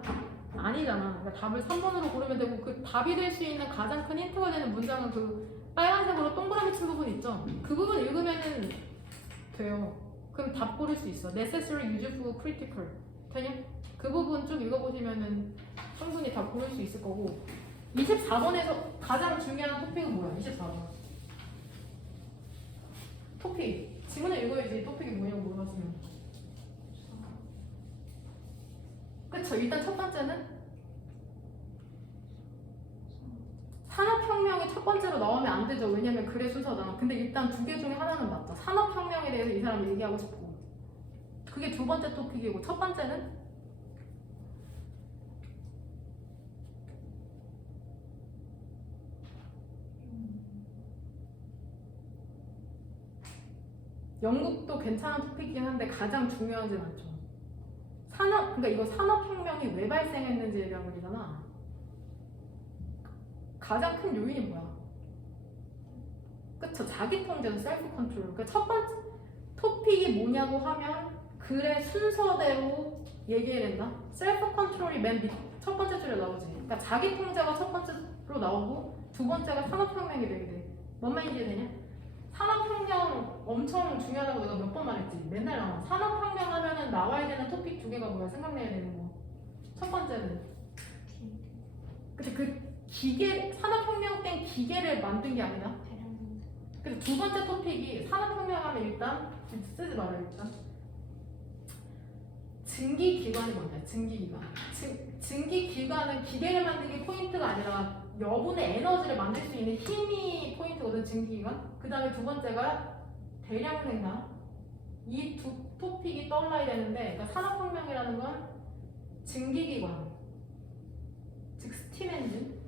아니잖아. 그러니까 답을 3번으로 고르면 되고 그 답이 될 수 있는 가장 큰 힌트가 되는 문장은 그 빨간색으로 동그라미 친 부분 있죠? 그 부분 읽으면은 돼요. 그럼 답 고를 수 있어. necessary, useful, critical. 되냐? 그 부분 쭉 읽어보시면은 충분히 답 고를 수 있을 거고. 24번에서 가장 중요한 토픽은 뭐야? 24번. 토픽. 지문을 읽어야지 토픽이 뭐냐고 물어봤으면. 그쵸. 일단 첫 번째는 산업혁명이 첫 번째로 나오면 안 되죠. 왜냐면 글의 순서잖아. 근데 일단 두 개 중에 하나는 맞죠. 산업혁명에 대해서 이 사람 얘기하고 싶고. 그게 두 번째 토픽이고 첫 번째는 영국도 괜찮은 토픽이긴 한데 가장 중요하진 않죠. 그러니까 이거 산업혁명이 왜 발생했는지에 대한 거잖아. 가장 큰 요인이 뭐야? 그쵸? 자기 통제는 셀프 컨트롤. 그러니까 첫 번째 토픽이 뭐냐고 하면 글의 순서대로 얘기해야 된다. 셀프 컨트롤이 맨 밑 첫 번째 줄에 나오지. 그러니까 자기 통제가 첫 번째로 나오고 두 번째가 산업혁명이 되게 돼. 뭔 말인지 이해되냐? 산업혁명 엄청 중요하다고 내가 몇 번 말했지. 맨날 나와. 산업혁명 하면은 나와야 되는 토픽 두 개가 뭐야? 생각내야 되는 거. 첫 번째는. 근데 그 기계, 산업혁명 땐 기계를 만든 게 아니라. 그래서 두 번째 토픽이 산업혁명 하면 일단, 쓰지 말아요, 일단. 증기기관이 뭔데? 증기기관. 증기기관은 기계를 만든 게 포인트가 아니라 여분의 에너지를 만들 수 있는 힘이 포인트거든, 증기기관. 그 다음에 두 번째가 대량 생산. 이 두 토픽이 떠올라야 되는데, 그러니까 산업혁명이라는 건 증기기관, 즉 스팀 엔진.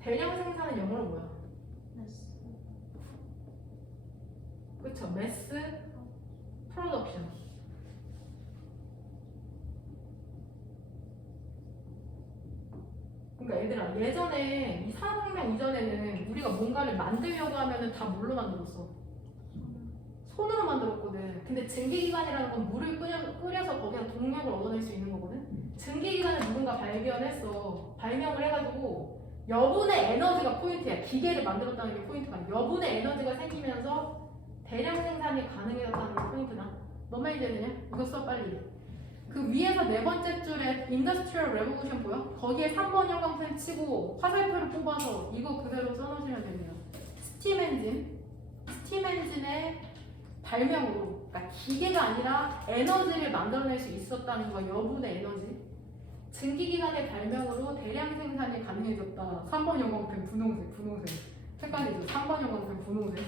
대량 생산은 영어로 뭐야? 그쵸? 매스 프로덕션. 그러니까 얘들아, 예전에 이 산업혁명 이전에는 우리가 뭔가를 만들려고 하면은 다 뭘로 만들었어? 손으로 만들었거든. 근데 증기기관이라는 건 물을 끓여서 거기서 동력을 얻어낼 수 있는 거거든. 증기기관을 누군가 발견했어. 발명을 해가지고 여분의 에너지가 포인트야. 기계를 만들었다는 게 포인트가 아니야. 여분의 에너지가 생기면서 대량 생산이 가능해졌다는 게 포인트다. 뭔 말인지 되냐? 이거 써 빨리. 그 위에서 네 번째 줄에 인더스트리얼 레볼루션 보여? 거기에 3번 형광펜 치고 화살표를 뽑아서 이거 그대로 써놓으시면 됩니다. 스팀 엔진. 스팀 엔진의 발명으로, 그러니까 기계가 아니라 에너지를 만들어낼 수 있었다는 거, 여분의 에너지. 증기기관의 발명으로 대량 생산이 가능해졌다. 3번 형광펜 분홍색, 분홍색. 색깔이죠. 3번 형광펜 분홍색.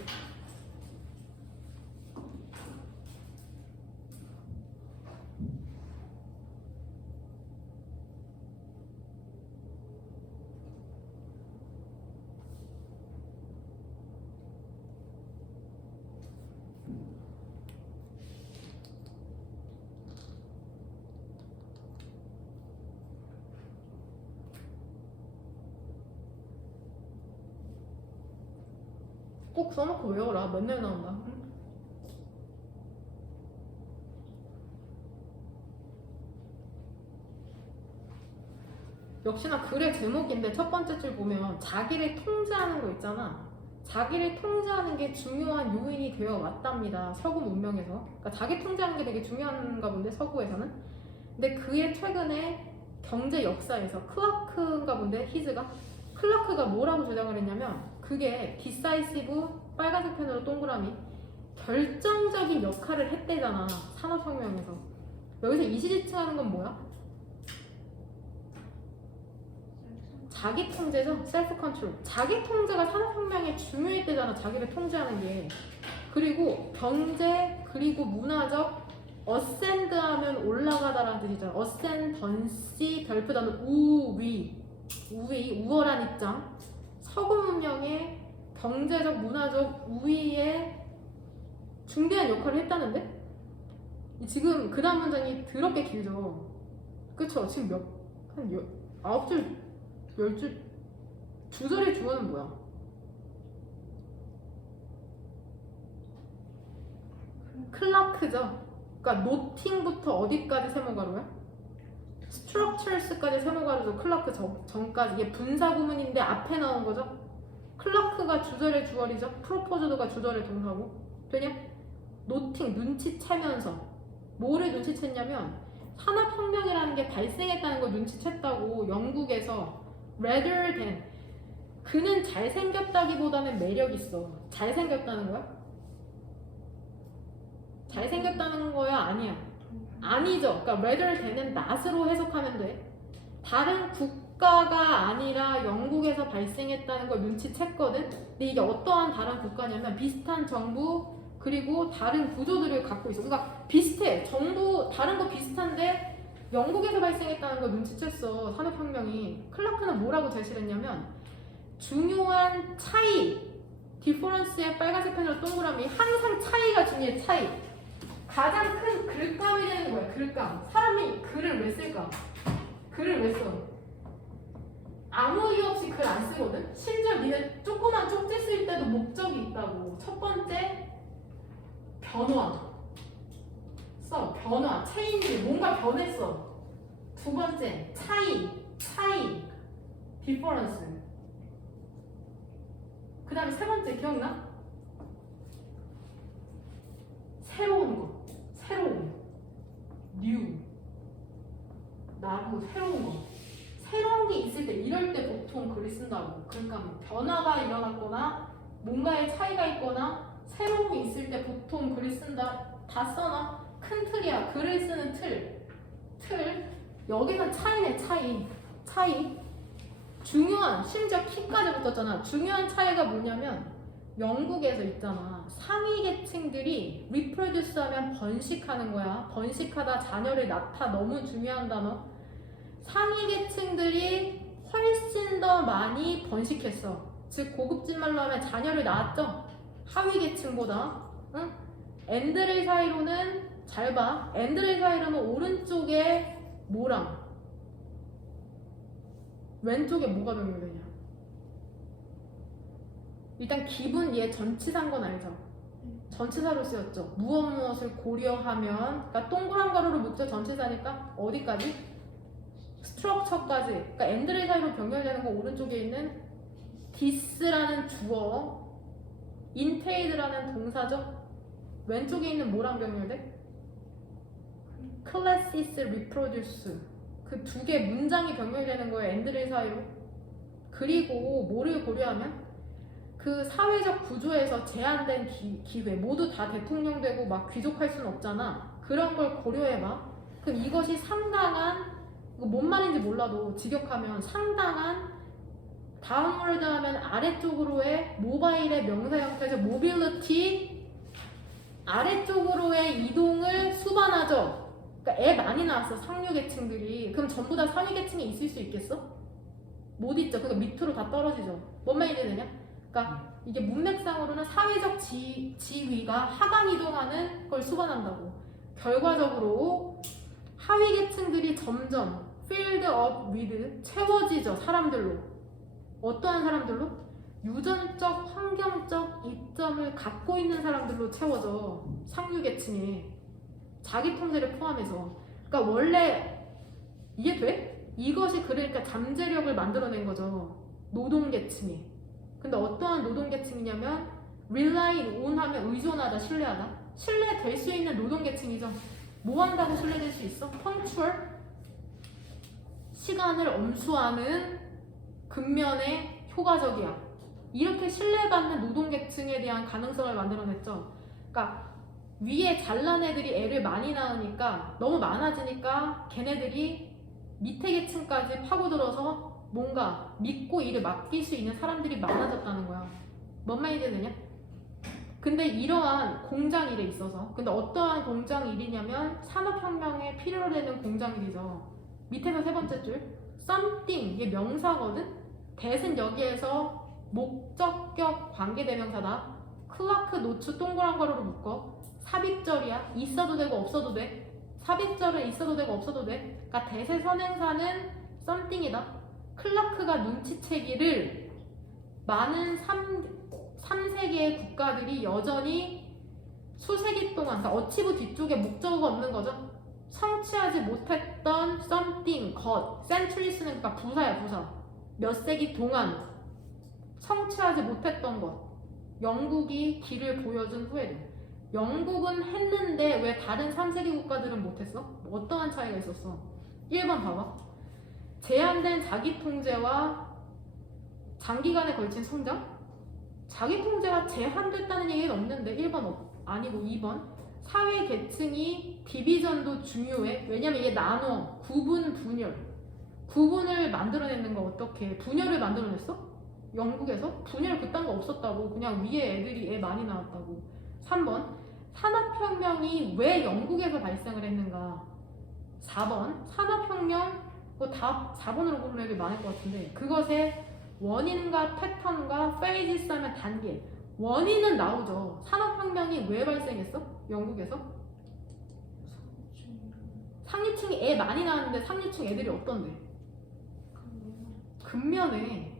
꼭 써놓고 외워라. 맨날 나온다. 응? 역시나 글의 제목인데 첫 번째 줄 보면 자기를 통제하는 거 있잖아. 자기를 통제하는 게 중요한 요인이 되어 왔답니다. 서구 문명에서. 그러니까 자기 통제하는 게 되게 중요한가 본데 서구에서는. 근데 그의 최근에 경제 역사에서 클라크인가 본데 히즈가 클라크가 뭐라고 주장을 했냐면 그게 decisive 빨간색 펜으로 동그라미 결정적인 역할을 했대잖아 산업혁명에서. 여기서 이시지층하는 건 뭐야? 자기 통제죠. 셀프 컨트롤. 자기 통제가 산업혁명에 중요했대잖아. 자기를 통제하는 게. 그리고 경제 그리고 문화적 어센드 하면 올라가다라는 뜻이잖아. 어센던시 별표 단어 우위 우월한 입장. 서구 문명의 경제적 문화적 우위에 중대한 역할을 했다는데? 지금 그 다음 문장이 더럽게 길죠. 그쵸? 지금 한 9줄 10줄 두 절의 주어는 뭐야? 클라크죠. 그러니까 노팅부터 어디까지 세모가로야? structures까지 세모가로죠. 클라크 전까지. 이게 분사 구문인데 앞에 나온 거죠. 클라크가 주절의 주어리죠. 프로포즈드가 주절의 동사고. 되냐? 노팅 눈치채면서 뭐를 눈치챘냐면 산업혁명이라는 게 발생했다는 걸 눈치챘다고. 영국에서 rather than 그는 잘생겼다기보다는 매력 있어. 잘생겼다는 거야? 잘생겼다는 거야? 아니야? 아니죠. 그러니까 rather than은 not으로 해석하면 돼. 다른 국가가 아니라 영국에서 발생했다는 걸 눈치챘거든. 근데 이게 어떠한 다른 국가냐면 비슷한 정부 그리고 다른 구조들을 갖고 있어. 그러니까 비슷해. 정부 다른 거 비슷한데 영국에서 발생했다는 걸 눈치챘어. 산업혁명이. 클라크는 뭐라고 제시를 했냐면 중요한 차이 디퍼런스의 빨간색 펜으로 동그라미 항상 차이가 중요해. 차이. 가장 큰 글감이 되는 거야. 글감. 사람이 글을 왜 쓸까? 글을 왜 써? 아무 이유 없이 글 안 쓰거든? 심지어 니네 조그만 쪽지 쓸 때도 목적이 있다고. 첫 번째 변화 써. 변화. 체인지. 뭔가 변했어. 두 번째 차이 디퍼런스. 그 다음에 세 번째 기억나? 새로운 거. 뉴 나고 새로운 거. 새로운 게 있을 때 이럴 때 보통 글을 쓴다고. 그러니까 변화가 일어났거나 뭔가의 차이가 있거나 새로운 게 있을 때 보통 글을 쓴다. 다 써놔. 큰 틀이야. 글을 쓰는 틀. 여기는 차이네. 차이. 중요한 심지어 키까지 붙었잖아. 중요한 차이가 뭐냐면 영국에서 있잖아. 상위 계층들이 reproduce 하면 번식하는 거야. 번식하다 자녀를 낳다. 너무 중요한 단어. 상위 계층들이 훨씬 더 많이 번식했어. 즉 고급진 말로 하면 자녀를 낳았죠. 하위 계층보다. 응? 엔드를 사이로는 잘 봐. 엔드를 사이로는 오른쪽에 뭐랑 왼쪽에 뭐가 병렬되냐? 일단 기분 얘 전치사인 건 알죠? 전치사로 쓰였죠. 무엇을 고려하면 그러니까 동그란 가로로 묶죠. 전치사니까 어디까지? 스트럭처까지. 그러니까 엔드를 사이로 병렬되는 건 오른쪽에 있는 this라는 주어 intailed라는 동사죠. 왼쪽에 있는 뭐랑 병렬돼? classes reproduce. 그 두 개 문장이 병렬되는 거예요. 엔드를 사이로. 그리고 뭐를 고려하면 그 사회적 구조에서 제한된 기회. 모두 다 대통령 되고 막 귀족할 수는 없잖아. 그런 걸 고려해봐. 그럼 이것이 상당한 뭔 말인지 몰라도 직역하면 상당한 다음 월드 하면 아래쪽으로의 모바일의 명사 형태에서 모빌리티 아래쪽으로의 이동을 수반하죠. 그러니까 애 많이 나왔어. 상류 계층들이. 그럼 전부 다 상위 계층에 있을 수 있겠어? 못 있죠. 그러니까 밑으로 다 떨어지죠. 뭔 말인지 되냐? 그러니까 이게 문맥상으로는 사회적 지위가 하강 이동하는 걸 수반한다고. 결과적으로 하위 계층들이 점점 filled up with 채워지죠. 사람들로. 어떠한 사람들로? 유전적, 환경적 이점을 갖고 있는 사람들로 채워져. 상류 계층에. 자기 통제를 포함해서. 그러니까 원래 이게 돼? 이것이 그러니까 잠재력을 만들어낸 거죠. 노동 계층에. 근데 어떠한 노동계층이냐면 rely on 하면 의존하다, 신뢰하다. 신뢰될 수 있는 노동계층이죠. 뭐 한다고 신뢰될 수 있어? punctual, 시간을 엄수하는 근면에 효과적이야. 이렇게 신뢰받는 노동계층에 대한 가능성을 만들어냈죠. 그러니까 위에 잘난 애들이 애를 많이 낳으니까 너무 많아지니까 걔네들이 밑에 계층까지 파고들어서 뭔가 믿고 일을 맡길 수 있는 사람들이 많아졌다는 거야. 뭔 말인지 되냐? 근데 이러한 공장 일에 있어서, 근데 어떠한 공장 일이냐면 산업혁명에 필요로 되는 공장 일이죠. 밑에서 세 번째 줄 something, 이게 명사거든? that은 여기에서 목적격 관계대명사다. 클라크 노츠 동그란 가로로 묶어. 삽입절이야. 있어도 되고 없어도 돼. 삽입절은 있어도 되고 없어도 돼. 그러니까 that의 선행사는 something이다. 클라크가 눈치채기를 많은 3세계의 국가들이 여전히 수세기 동안, 그러니까 어치브 뒤쪽에 목적어가 없는 거죠. 성취하지 못했던 something, 것, centuries는 그러니까 부사야, 부사. 몇 세기 동안 성취하지 못했던 것. 영국이 길을 보여준 후에는. 영국은 했는데 왜 다른 3세기 국가들은 못했어? 어떠한 차이가 있었어? 1번 봐봐. 제한된 자기 통제와 장기간에 걸친 성장? 자기 통제가 제한됐다는 얘기는 없는데 1번 아니고 2번 사회 계층이 디비전도 중요해. 왜냐면 이게 나눠, 구분, 분열. 구분을 만들어내는 거 어떻게? 분열을 만들어냈어? 영국에서? 분열 그딴 거 없었다고. 그냥 위에 애들이 애 많이 나왔다고. 3번 산업혁명이 왜 영국에서 발생을 했는가? 4번 산업혁명, 그거 다 4번으로 고르는 애들 많을 것 같은데 그것의 원인과 패턴과 페이지스 하면 단계. 원인은 나오죠. 산업혁명이 왜 발생했어? 영국에서? 상류층이 애 많이 나왔는데 상류층 애들이 어떤데? 근면에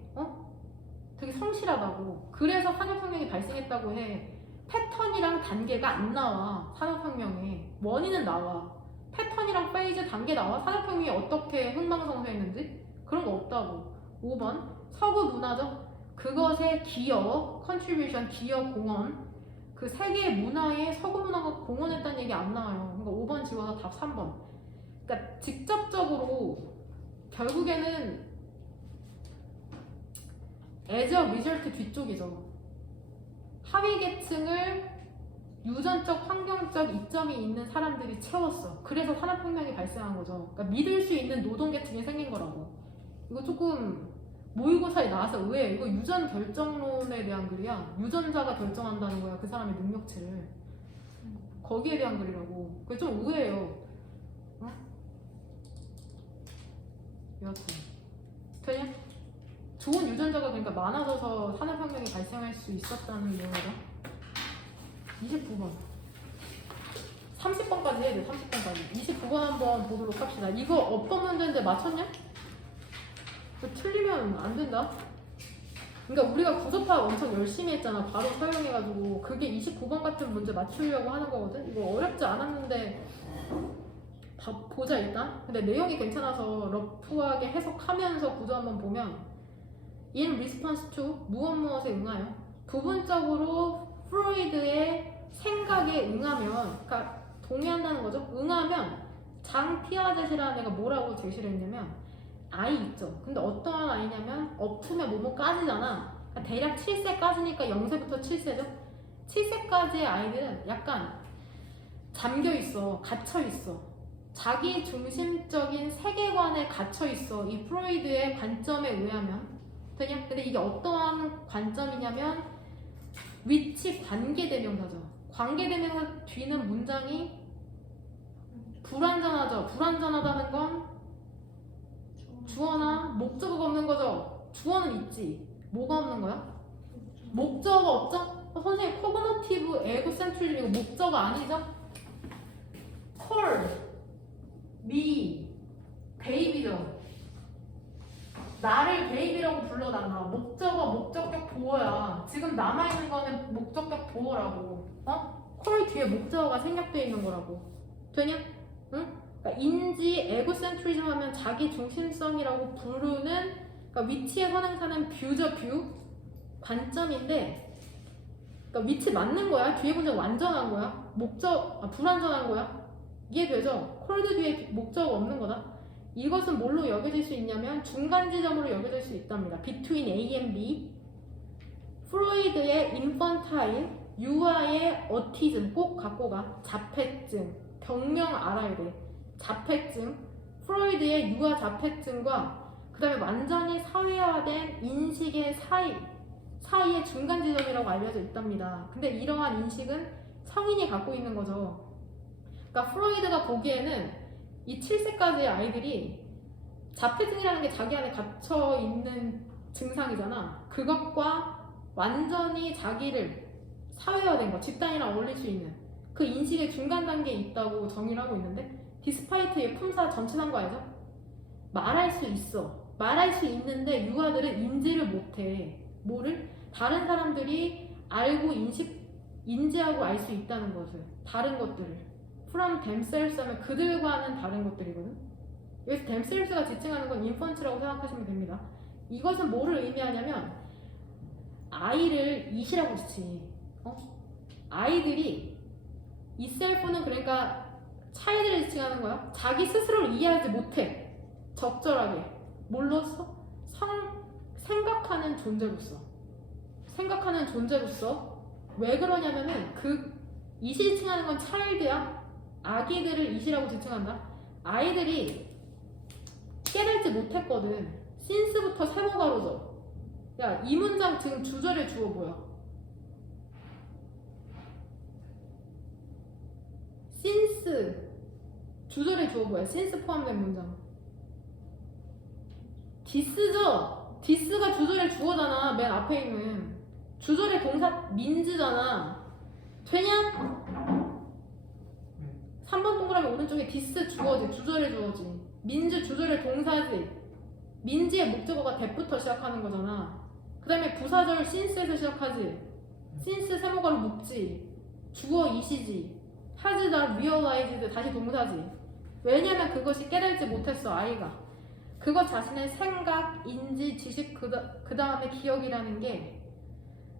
되게 성실하다고. 그래서 산업혁명이 발생했다고 해. 패턴이랑 단계가 안 나와. 산업혁명에 원인은 나와. 패턴이랑 페이즈 단계 나와. 산업혁명이 어떻게 흥망성쇠했는지 그런 거 없다고. 5번 서구 문화죠. 그것의 기여, contribution, 기여, 공헌. 그 세계 문화에 서구 문화가 공헌했다는 얘기 안 나와요. 그러니까 5번 지워서 답 3번. 그러니까 직접적으로 결국에는 as a result 뒤쪽이죠. 하위 계층을 유전적, 환경적 이점이 있는 사람들이 채웠어. 그래서 산업혁명이 발생한 거죠. 그러니까 믿을 수 있는 노동계층이 생긴 거라고. 이거 조금 모의고사에 나와서 의외야. 이거 유전 결정론에 대한 글이야. 유전자가 결정한다는 거야. 그 사람의 능력치를. 거기에 대한 글이라고. 그게 좀 의외예요. 어? 여하튼 되냐? 좋은 유전자가 그러니까 많아져서 산업혁명이 발생할 수 있었다는 내용이죠. 29번 30번까지 해야 돼. 30번까지 29번 한번 보도록 합시다. 이거 어떤 문제인데 맞췄냐? 틀리면 안 된다. 그러니까 우리가 구조파악 엄청 열심히 했잖아. 바로 사용해가지고 그게 29번 같은 문제 맞추려고 하는 거거든. 이거 어렵지 않았는데 보자 일단. 근데 내용이 괜찮아서 러프하게 해석하면서 구조 한번 보면 in response to 무엇에 응하여 부분적으로 프로이드의 생각에 응하면, 그러니까 동의한다는 거죠. 응하면 장 피아젯이라는 애가 뭐라고 제시를 했냐면 아이 있죠. 근데 어떠한 아이냐면 업투면 뭐뭐까지잖아. 그러니까 대략 7세까지니까 0세부터 7세죠. 7세까지의 아이들은 약간 잠겨있어. 갇혀있어. 자기 중심적인 세계관에 갇혀있어. 이 프로이드의 관점에 의하면. 되냐? 근데 이게 어떠한 관점이냐면 위치 관계대명사죠. 관계대명사 뒤는 문장이 불완전하죠. 불완전하다는 건 주어나 목적어가 없는 거죠. 주어는 있지. 뭐가 없는 거야? 목적어 없죠? 선생님 코그너티브 에고센트리즘이고 목적어 아니죠? call me baby죠. 나를 베이비라고 불러달라. 목적어 목적격 보어야. 지금 남아있는 거는 목적격 보어라고. 콜 뒤에 목적어가 생략되어 있는 거라고. 되냐? 응? 그러니까 인지 에고센트리즘 하면 자기 중심성이라고 부르는, 그러니까 위치의 선행사는 뷰죠. 뷰. 관점인데 그러니까 위치 맞는 거야? 뒤에 문장 완전한 거야? 불완전한 거야? 이해되죠? 콜드 뒤에 목적 없는 거다. 이것은 뭘로 여겨질 수 있냐면 중간 지점으로 여겨질 수 있답니다. Between A and B. 프로이드의 인펀타일, 유아의 어티즘 꼭 갖고 가. 자폐증. 병명 알아야 돼. 자폐증. 프로이드의 유아 자폐증과 그 다음에 완전히 사회화된 인식의 사이의 중간 지점이라고 알려져 있답니다. 근데 이러한 인식은 성인이 갖고 있는 거죠. 그러니까 프로이드가 보기에는 이 7세까지의 아이들이 자폐증이라는 게 자기 안에 갇혀 있는 증상이잖아. 그것과 완전히 자기를 사회화된 거, 집단이랑 어울릴 수 있는 그 인식의 중간 단계에 있다고 정의를 하고 있는데 디스파이트의 품사 전체산 거 알죠? 말할 수 있어. 말할 수 있는데 유아들은 인지를 못해. 뭐를? 다른 사람들이 알고 인지하고 알 수 있다는 것을. 다른 것들을. from themselves 하면 그들과는 다른 것들이거든. 여기서 themselves가 지칭하는 건 infants라고 생각하시면 됩니다. 이것은 뭐를 의미하냐면 아이를 it이라고 지칭해. 아이들이 이 셀프는 그러니까 차이들을 지칭하는 거야. 자기 스스로를 이해하지 못해. 적절하게. 뭘로써? 생각하는 존재로서. 생각하는 존재로서. 왜 그러냐면은 it이 지칭하는 건 차일드야. 아기들을 it이라고 지칭한다. 아이들이 깨달지 못했거든. since부터 세모가로죠. 야, 이 문장 지금 주절의 주어 뭐야? since 주절의 주어 뭐야? since 포함된 문장. this죠? this가 주절의 주어잖아. 맨 앞에 있는 주절의 동사 means잖아. 되냐? 3번 동그라미 오른쪽에 this 주어지. 주절의 주어지. means 주절의 동사지. means의 목적어가 that부터 시작하는 거잖아. 그 다음에 부사절 since에서 시작하지. since 세모가로 묻지. 주어 it이지. has not realized 다시 동사지. 왜냐면 그것이 깨달지 못했어. 아이가. 그것 자신의 생각, 인지, 지식 그 다음에 기억이라는 게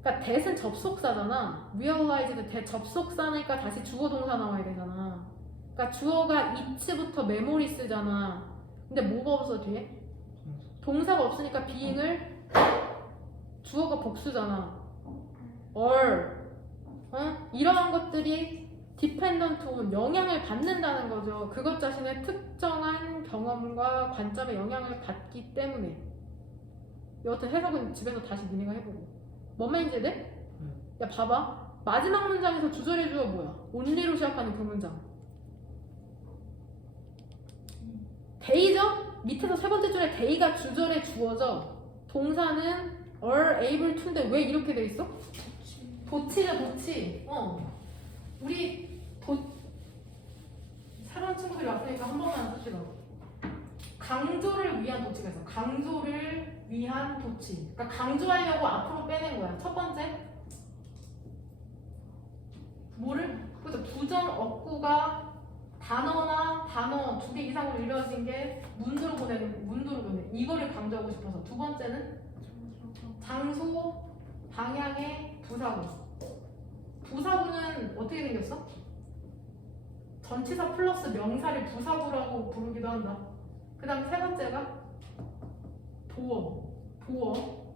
그러니까 that은 접속사잖아. realized that 접속사니까 다시 주어 동사 나와야 되잖아. 그러니까 주어가 it부터 memories잖아. 근데 뭐가 없어 뒤에? 동사가 없으니까 being을 주어가 복수잖아. or 이러한 것들이 dependent on 영향을 받는다는 거죠. 그것 자신의 특정한 경험과 관점에 영향을 받기 때문에. 여하튼 해석은 집에서 다시 니네가 해보고. 뭔 말인지 돼? 야 봐봐. 마지막 문장에서 주절의 주어 뭐야? only로 시작하는 그 문장. day죠? 밑에서 세 번째 줄에 day가 주절의 주어죠. 동사는 are able to인데 왜 이렇게 돼 있어? 도치죠, 도치. 우리 새로운 친구들이 왔으니까 한 번만 씁시다. 강조를 위한 도치가 있어. 강조를 위한 도치. 그러니까 강조하려고 앞으로 빼낸 거야. 첫 번째. 뭐를? 그죠? 부정 어구가 단어나 단어 2개 이상으로 이루어진 게 문도로 보내. 이거를 강조하고 싶어서. 두 번째는 장소, 방향의 부사구. 부사구는 어떻게 생겼어? 전치사 플러스 명사를 부사구라고 부르기도 한다. 그 다음 세 번째가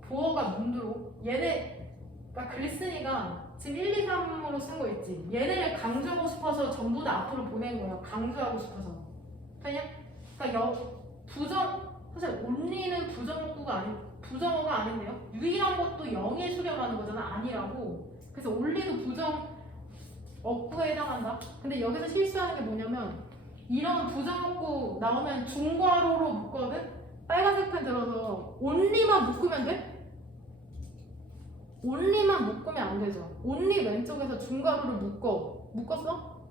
보어가 문두로. 그러니까 글쓴이가 지금 1, 2, 3으로 쓴 거 있지. 얘네를 강조하고 싶어서 전부 다 앞으로 보낸 거야. 강조하고 싶어서. 되냐? 그러니까 사실 only는 부정어가 아닌데요. 유일한 것도 영에 수렴하는 거잖아. 아니라고. 그래서 only도 부정 어구에 해당한다. 근데 여기서 실수하는 게 뭐냐면 이런 부정어구 나오면 중괄호로 묶거든. 빨간색 펜 들어서 only만 묶으면 돼? only만 묶으면 안 되죠. only 왼쪽에서 중괄호를 묶었어?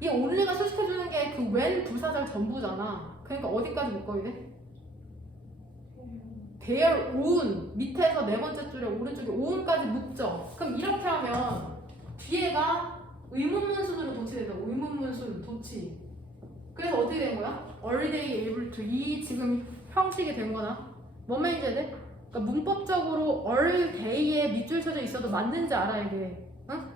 이 only가 수식해주는 게 그 when 부사절 전부잖아. 그러니까 어디까지 묶어야 돼? their own 밑에서 네 번째 줄에 오른쪽에 own까지 묶죠. 그럼 이렇게 하면 뒤에가 의문문순으로 도치되죠. 의문문순 도치. 그래서 어떻게 된 거야? Are they able to 이 지금 형식이 된 거나 뭔 말인지 돼? 그러니까 문법적으로 all day에 밑줄 쳐져 있어도 맞는지 알아야 돼. 응?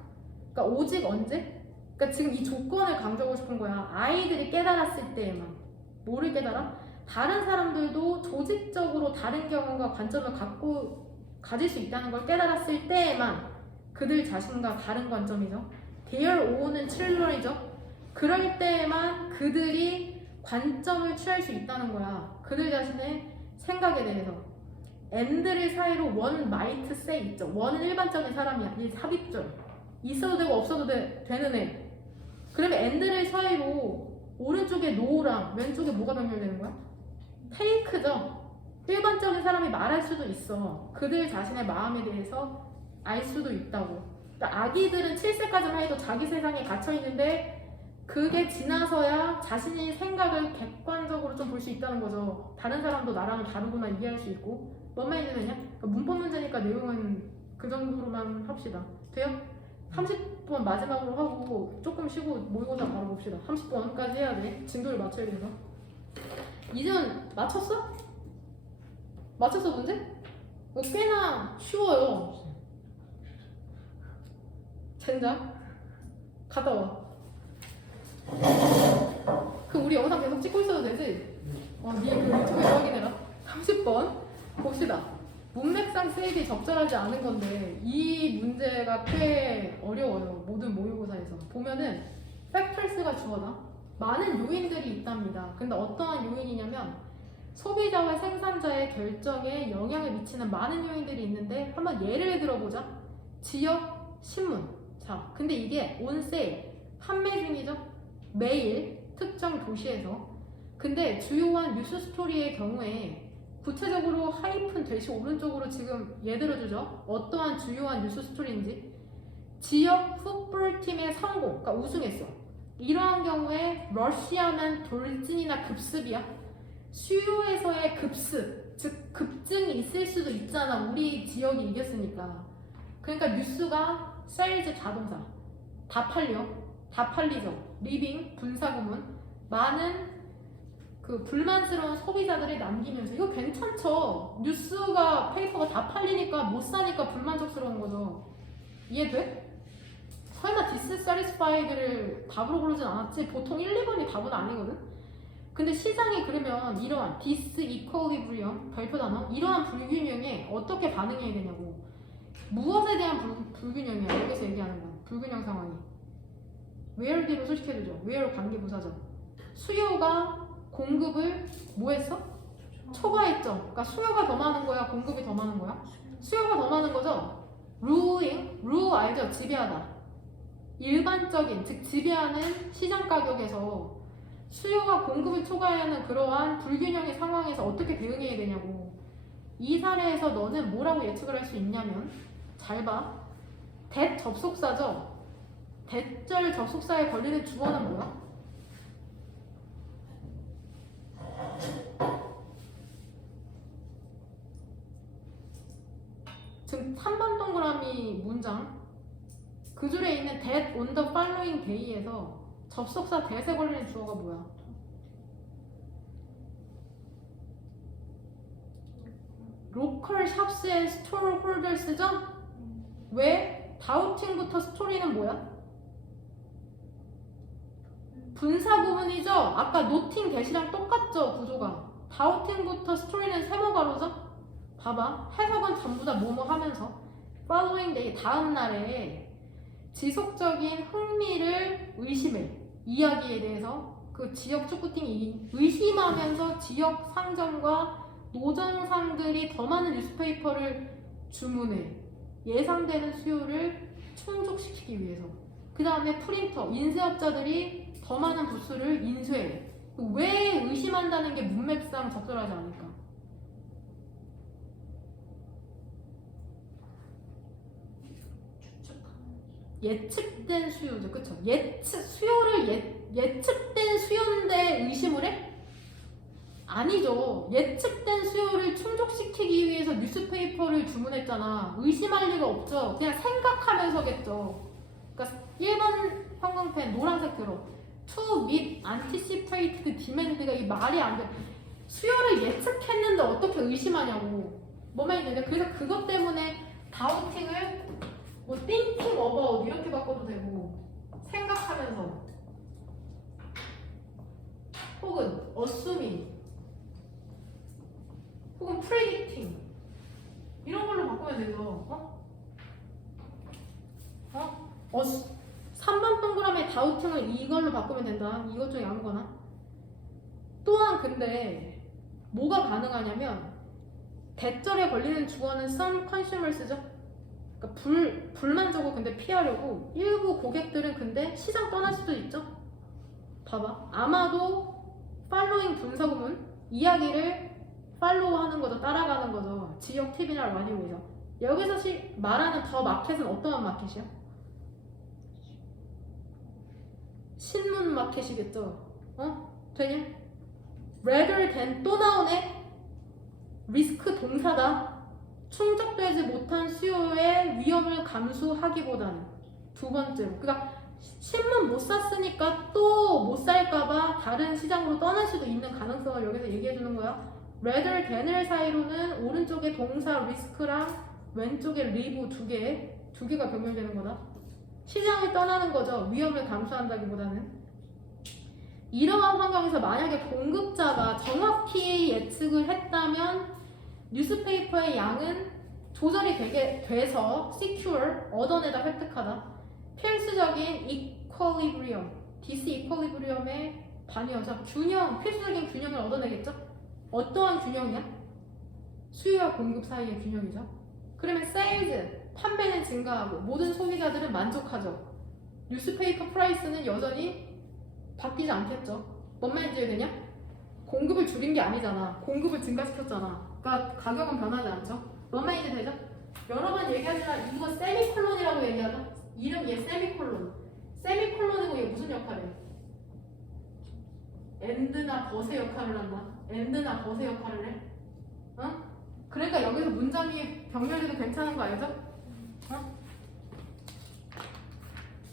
그러니까 오직 언제? 그러니까 지금 이 조건을 강조하고 싶은 거야. 아이들이 깨달았을 때에만. 뭐를 깨달아? 다른 사람들도 조직적으로 다른 경험과 관점을 가질 수 있다는 걸 깨달았을 때에만 그들 자신과 다른 관점이죠. Their own children이죠. 그럴 때에만 그들이 관점을 취할 수 있다는 거야. 그들 자신의 생각에 대해서. and를 사이로 one might say 있죠. one은 일반적인 사람이야. 이 삽입절. 있어도 되고 없어도 되는 애. 그러면 and를 사이로 오른쪽에 no랑 왼쪽에 뭐가 병렬되는 거야? take죠. 일반적인 사람이 말할 수도 있어. 그들 자신의 마음에 대해서 알 수도 있다고. 그러니까 아기들은 7세까지만 해도 자기 세상에 갇혀있는데 그게 지나서야 자신의 생각을 객관적으로 좀 볼 수 있다는 거죠. 다른 사람도 나랑 다르구나 이해할 수 있고. 뭔 말인지 되냐? 그러니까 문법 문제니까 내용은 그 정도로만 합시다. 돼요? 30번 마지막으로 하고 조금 쉬고 모의고사 바로 봅시다. 30번까지 해야 돼. 진도를 맞춰야 돼서. 이제는 맞췄어? 맞췄어 문제? 이거 꽤나 쉬워요. 젠장 갔다 와. 그 우리 영상 계속 찍고 있어도 되지? 네 그 유튜브에 확인해라. 30번 봅시다. 문맥상 세입이 적절하지 않은 건데 이 문제가 꽤 어려워요. 모든 모의고사에서 보면은 팩트스가 주어다. 많은 요인들이 있답니다. 근데 어떠한 요인이냐면 소비자와 생산자의 결정에 영향을 미치는 많은 요인들이 있는데 한번 예를 들어보자. 지역, 신문. 자, 근데 이게 온세일, 판매 중이죠. 매일 특정 도시에서. 근데 주요한 뉴스 스토리의 경우에 구체적으로 하이픈 대시 오른쪽으로 지금 예 들어주죠. 어떠한 주요한 뉴스 스토리인지. 지역 풋볼팀의 성공, 그러니까 우승했어. 이러한 경우에 러시아는 돌진이나 급습이야. 수요에서의 급습, 즉 급증이 있을 수도 있잖아. 우리 지역이 이겼으니까. 그러니까 뉴스가 셀즈 자동사 다 팔리죠. 리빙 분사구문 많은 그 불만스러운 소비자들이 남기면서 이거 괜찮죠. 뉴스가 페이퍼가 다 팔리니까 못 사니까 불만족스러운 거죠. 이해돼? 설마 dissatisfied를 답으로 고르진 않았지. 보통 1, 2번이 답은 아니거든. 근데 시장이 그러면 이러한 disequilibrium 별표 단어 이러한 불균형에 어떻게 반응해야 되냐고. 무엇에 대한 불균형이야. 여기서 얘기하는 건 불균형 상황이. where 뒤로 소식해주죠. where 관계부사죠. 수요가 공급을 뭐 했어? 초과했죠. 그러니까 수요가 더 많은 거야? 공급이 더 많은 거야? 수요가 더 많은 거죠. ruling, rule 알죠? 지배하다. 일반적인, 즉 지배하는 시장 가격에서 수요가 공급을 초과하는 그러한 불균형의 상황에서 어떻게 대응해야 되냐고. 이 사례에서 너는 뭐라고 예측을 할 수 있냐면 잘 봐. that 접속사죠. 대절 접속사에 걸리는 주어는 뭐야? 지금 3번 동그라미 문장 그 줄에 있는 that on the following day에서 접속사 that에 걸리는 주어가 뭐야? local shops and store holders죠? 왜? 다우팅부터 스토리는 뭐야? 분사구문이죠? 아까 노팅 대시랑 똑같죠? 구조가. 다우팅부터 스토리는 세모가로죠? 봐봐. 해석은 전부 다 뭐뭐 하면서 following day 다음 날에 지속적인 흥미를 의심해. 이야기에 대해서 그 지역 축구팀이 의심하면서 지역 상점과 노점상들이 더 많은 뉴스페이퍼를 주문해. 예상되는 수요를 충족시키기 위해서. 그 다음에 프린터, 인쇄업자들이 더 많은 부수를 인쇄해. 왜 의심한다는 게 문맥상 적절하지 않을까? 예측된 수요죠, 그쵸? 예측된 수요인데 의심을 해? 아니죠. 예측된 수요를 충족시키기 위해서 뉴스페이퍼를 주문했잖아. 의심할 리가 없죠. 그냥 생각하면서겠죠. 그러니까 1번 형광펜 노란색 들어. To meet anticipated demand가 이 말이 안 돼. 수요를 예측했는데 어떻게 의심하냐고. 뭐만 있는데 그래서 그것 때문에 다우팅을 뭐 thinking about 이렇게 바꿔도 되고 생각하면서 혹은 assuming 혹은 predicting 이런 걸로 바꾸면 되죠. 3번 동그라미 다우팅을 이걸로 바꾸면 된다. 이것 중에 아무거나. 또한 근데 뭐가 가능하냐면 대절에 걸리는 주어는 some consumers죠. 그러니까 불만 적어 근데 피하려고 일부 고객들은 근데 시장 떠날 수도 있죠. 봐봐. 아마도 following 분사구문 이야기를 팔로우하는 거죠. 따라가는 거죠. 지역 TV나 라디오죠. 여기서 말하는 더 마켓은 어떠한 마켓이야? 신문 마켓이겠죠. 되냐? rather than 또 나오네. 리스크 동사다. 충족되지 못한 수요의 위험을 감수하기보다는 두 번째로. 그러니까 신문 못 샀으니까 또 못 살까봐 다른 시장으로 떠날 수도 있는 가능성을 여기서 얘기해 주는 거야. rather than을 사이로는 오른쪽에 동사 리스크랑 왼쪽에 live 두 개가 병렬되는 거다. 시장을 떠나는 거죠. 위험을 감수한다기보다는. 이러한 환경에서 만약에 공급자가 정확히 예측을 했다면 뉴스페이퍼의 양은 조절이 돼서 secure, 얻어내다 획득하다. 필수적인 equilibrium, disequilibrium의 반이어서 필수적인 균형을 얻어내겠죠? 어떠한 균형이야? 수요와 공급 사이의 균형이죠. 그러면 sales, 판매는 증가하고 모든 소비자들은 만족하죠. 뉴스페이퍼 프라이스는 여전히 바뀌지 않겠죠. 뭔 말인지 이해되냐? 공급을 줄인 게 아니잖아. 공급을 증가시켰잖아. 그러니까 가격은 변하지 않죠. 뭔 말인지 되죠? 여러 번 얘기하지만 이거 세미콜론이라고 얘기하죠. 이름 얘 세미콜론. 세미콜론이고 얘 무슨 역할을 해? 엔드나 덧의 역할을 한다. 엔드나 덧의 역할을 해. 그러니까 여기서 문장이 병렬해도 괜찮은 거 알죠?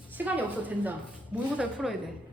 시간이 없어 젠장. 모의고사를 풀어야 돼.